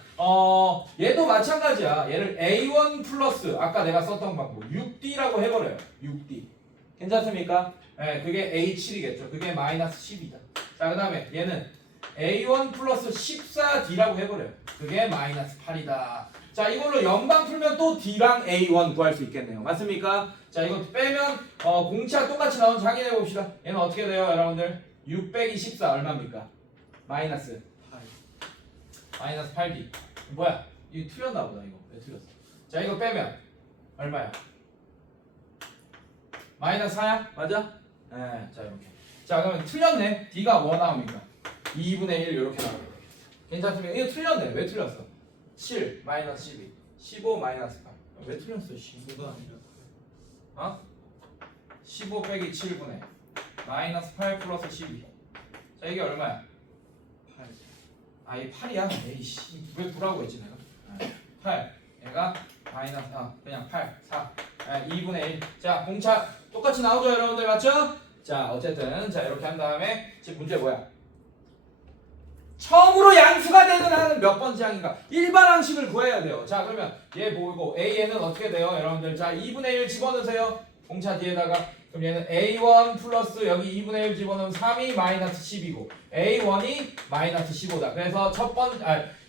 얘도 마찬가지야. 얘를 A1 플러스 아까 내가 썼던 방법 6D라고 해버려요. 6D. 괜찮습니까? 그게 A7이겠죠. 그게 마이너스 10이다. 자, 그 다음에 얘는 A1 플러스 14D라고 해버려요. 그게 마이너스 8이다. 자, 이걸로 연방 풀면 또 D랑 A1 구할 수 있겠네요. 맞습니까? 자, 이거 빼면 공차 똑같이 나온 자기네 봅시다. 얘는 어떻게 돼요, 여러분들? 6 빼기 14 얼마입니까? 마이너스 8B. 뭐야? 이거 틀렸나 보다. 이거 왜 틀렸어? 자, 이거 빼면 얼마야? 마이너스 4야? 맞아? 네, 자 이렇게. 자, 그러면 틀렸네. D가 뭐 나옵니까? 2분의 1 이렇게 나옵니다. 괜찮습니까? 이거 틀렸네. 왜 틀렸어? 7 마이너스 12 15 마이너스 8. 왜 틀렸어? 15가 아니라 어? 15 빼기 7분의 마이너스 8 플러스 12. 자, 이게 얼마야? 8. 아, 이 8이야? 에이씨, 왜 9라고 했지 내가? 8. 얘가 마이너스 그냥 8 4 2분의 1. 자, 공차 똑같이 나오죠, 여러분들. 맞죠? 자, 어쨌든 자 이렇게 한 다음에 지금 문제 뭐야? 처음으로 양수가 되는 항은 몇 번째 항인가? 일반 항식을 구해야 돼요. 자, 그러면 얘 보고 AN은 어떻게 돼요, 여러분들? 자, 2분의 1 집어넣으세요. 공차 뒤에다가. 그럼 얘는 A1 플러스 여기 2분의 1 집어넣으면 3이 마이너스 10이고 A1이 마이너스 15다. 그래서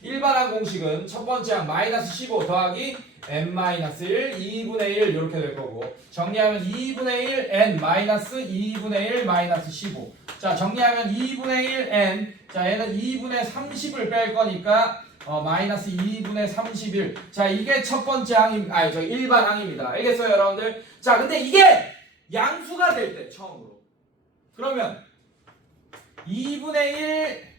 일반항 공식은 첫 번째 항 마이너스 15 더하기 n-1 2분의 1 이렇게 될 거고, 정리하면 2분의 1 n 마이너스 2분의 1 마이너스 15. 자, 정리하면 2분의 1 n. 자, 얘는 2분의 30을 뺄 거니까 마이너스 2분의 31. 자, 이게 첫 번째 항임, 저 일반 항입니다. 알겠어요, 여러분들? 자, 근데 이게 양수가 될 때 처음으로. 그러면 2분의 1.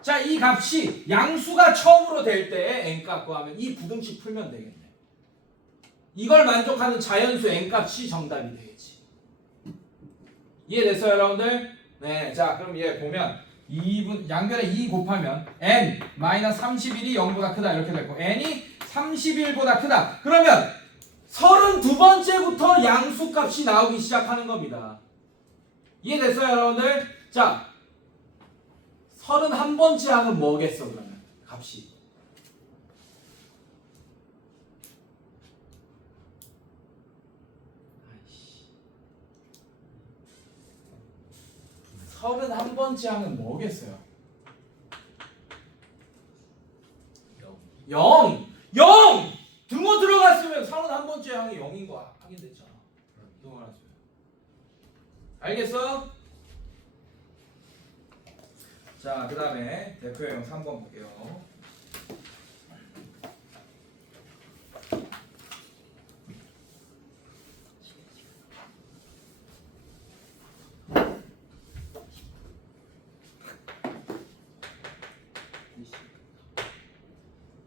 자, 이 값이 양수가 처음으로 될 때 n값 구하면 이 부등식 풀면 되겠네. 이걸 만족하는 자연수 n값이 정답이 되겠지. 이해됐어요, 여러분들? 네, 자, 그럼 얘 보면 2분 양변에 2 곱하면 n 마이너스 31이 0보다 크다 이렇게 되고 n이 31보다 크다. 그러면 32번째부터 양수값이 나오기 시작하는 겁니다. 이해됐어요, 여러분들? 자, 31번째 항은 뭐겠어, 그러면? 값이. 아이씨. 31번째 항은 뭐겠어요? 0! 0! 등호 들어갔으면 31번째 항이 0인 거 확인됐잖아. 등호 들어갔으면. 알겠어? 자, 그 다음에 대표형 3번 볼게요.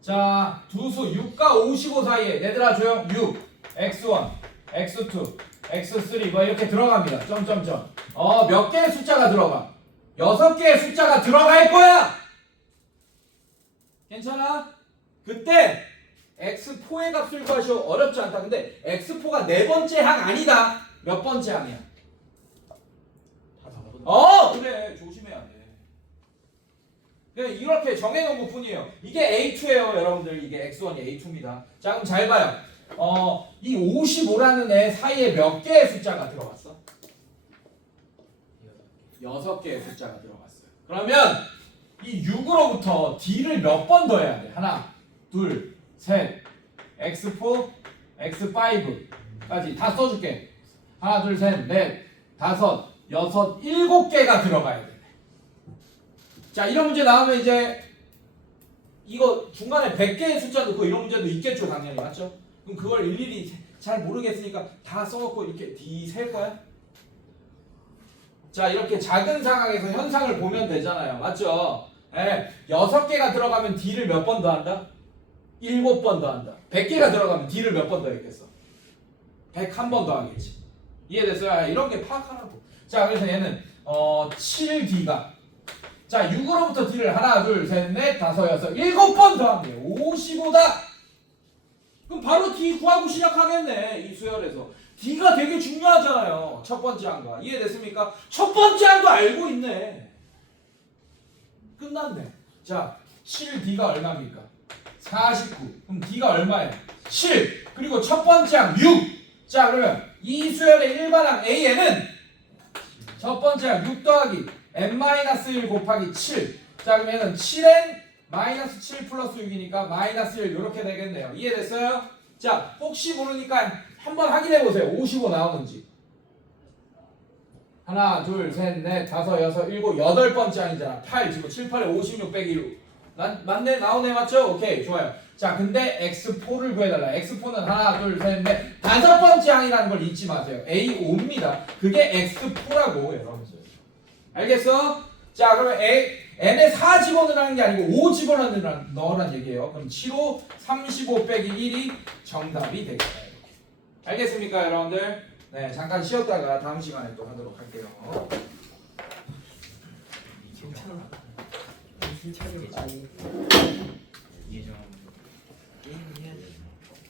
자, 두수 6과 55 사이에 얘들아 조용. 6, x1, x2, x3 뭐 이렇게 들어갑니다. 점점점. 몇 개의 숫자가 들어가? 6개의 숫자가 들어갈 거야. 괜찮아? 그때 x4의 값을 구하셔. 어렵지 않다. 근데 x4가 네 번째 항 아니다. 몇 번째 항이야? 그래. 조심해야 돼. 그냥 이렇게 정해놓은 것 뿐이에요. 이게 A2예요, 여러분들. 이게 X1이 A2입니다. 자, 그럼 잘 봐요. 이 55라는 애 사이에 몇 개의 숫자가 들어갔어? 6개의 숫자가 들어갔어요. 그러면 이 6으로부터 D를 몇 번 더해야 돼? 하나, 둘, 셋, X4, X5까지 다 써줄게. 하나, 둘, 셋, 넷, 다섯, 여섯, 7개가 들어가야 돼. 자, 이런 문제 나오면 이제 이거 중간에 100개의 숫자 넣고 이런 문제도 있겠죠, 당연히. 맞죠? 그럼 그걸 일일이 잘 모르겠으니까 다 써놓고 이렇게 D 셀 거야? 자, 이렇게 작은 상황에서 현상을 보면 되잖아요. 맞죠? 6개가 들어가면 D를 몇 번 더한다? 7번 더한다. 100개가 들어가면 D를 몇 번 더했겠어? 101번 더하겠지. 이해됐어요? 이런 게 파악하라고. 자, 그래서 얘는 7D가 자, 6으로부터 D를 하나, 둘, 셋, 넷, 다섯, 여섯, 7번 더하면 55다. 그럼 바로 D 구하고 시작하겠네. 이 수열에서. D가 되게 중요하잖아요. 첫 번째 항과. 이해됐습니까? 첫 번째 항도 알고 있네. 끝났네. 자, 7D가 얼마입니까? 49. 그럼 D가 얼마예요? 7. 그리고 첫 번째 항 6. 자, 그러면 이 수열의 일반항 AN은 첫 번째 항 6 더하기 n-1 곱하기 7. 자, 그러면 7n 마이너스 7 플러스 6이니까 마이너스 1 이렇게 되겠네요. 이해됐어요? 자, 혹시 모르니까 한번 확인해 보세요. 55 나오는지. 하나, 둘, 셋, 넷, 다섯, 여섯, 일곱, 여덟 번째 항이잖아. 8, 지금 7, 8에 56 빼기 1. 맞네? 나오네? 맞죠? 오케이, 좋아요. 자, 근데 x4를 구해달라. x4는 하나, 둘, 셋, 넷, 다섯 번째 항이라는 걸 잊지 마세요. a5입니다. 그게 x4라고 여러분들. 알겠어? 자, 그러면 n에 4 집어넣으라는 게 아니고 5 집어넣으라는 얘기예요. 그럼 7호 35 빼기 1이 정답이 되겠다. 이렇게. 알겠습니까, 여러분들? 네, 잠깐 쉬었다가 다음 시간에 또 하도록 할게요. 괜찮아. 정신 차려. 예정 게임 해야 돼.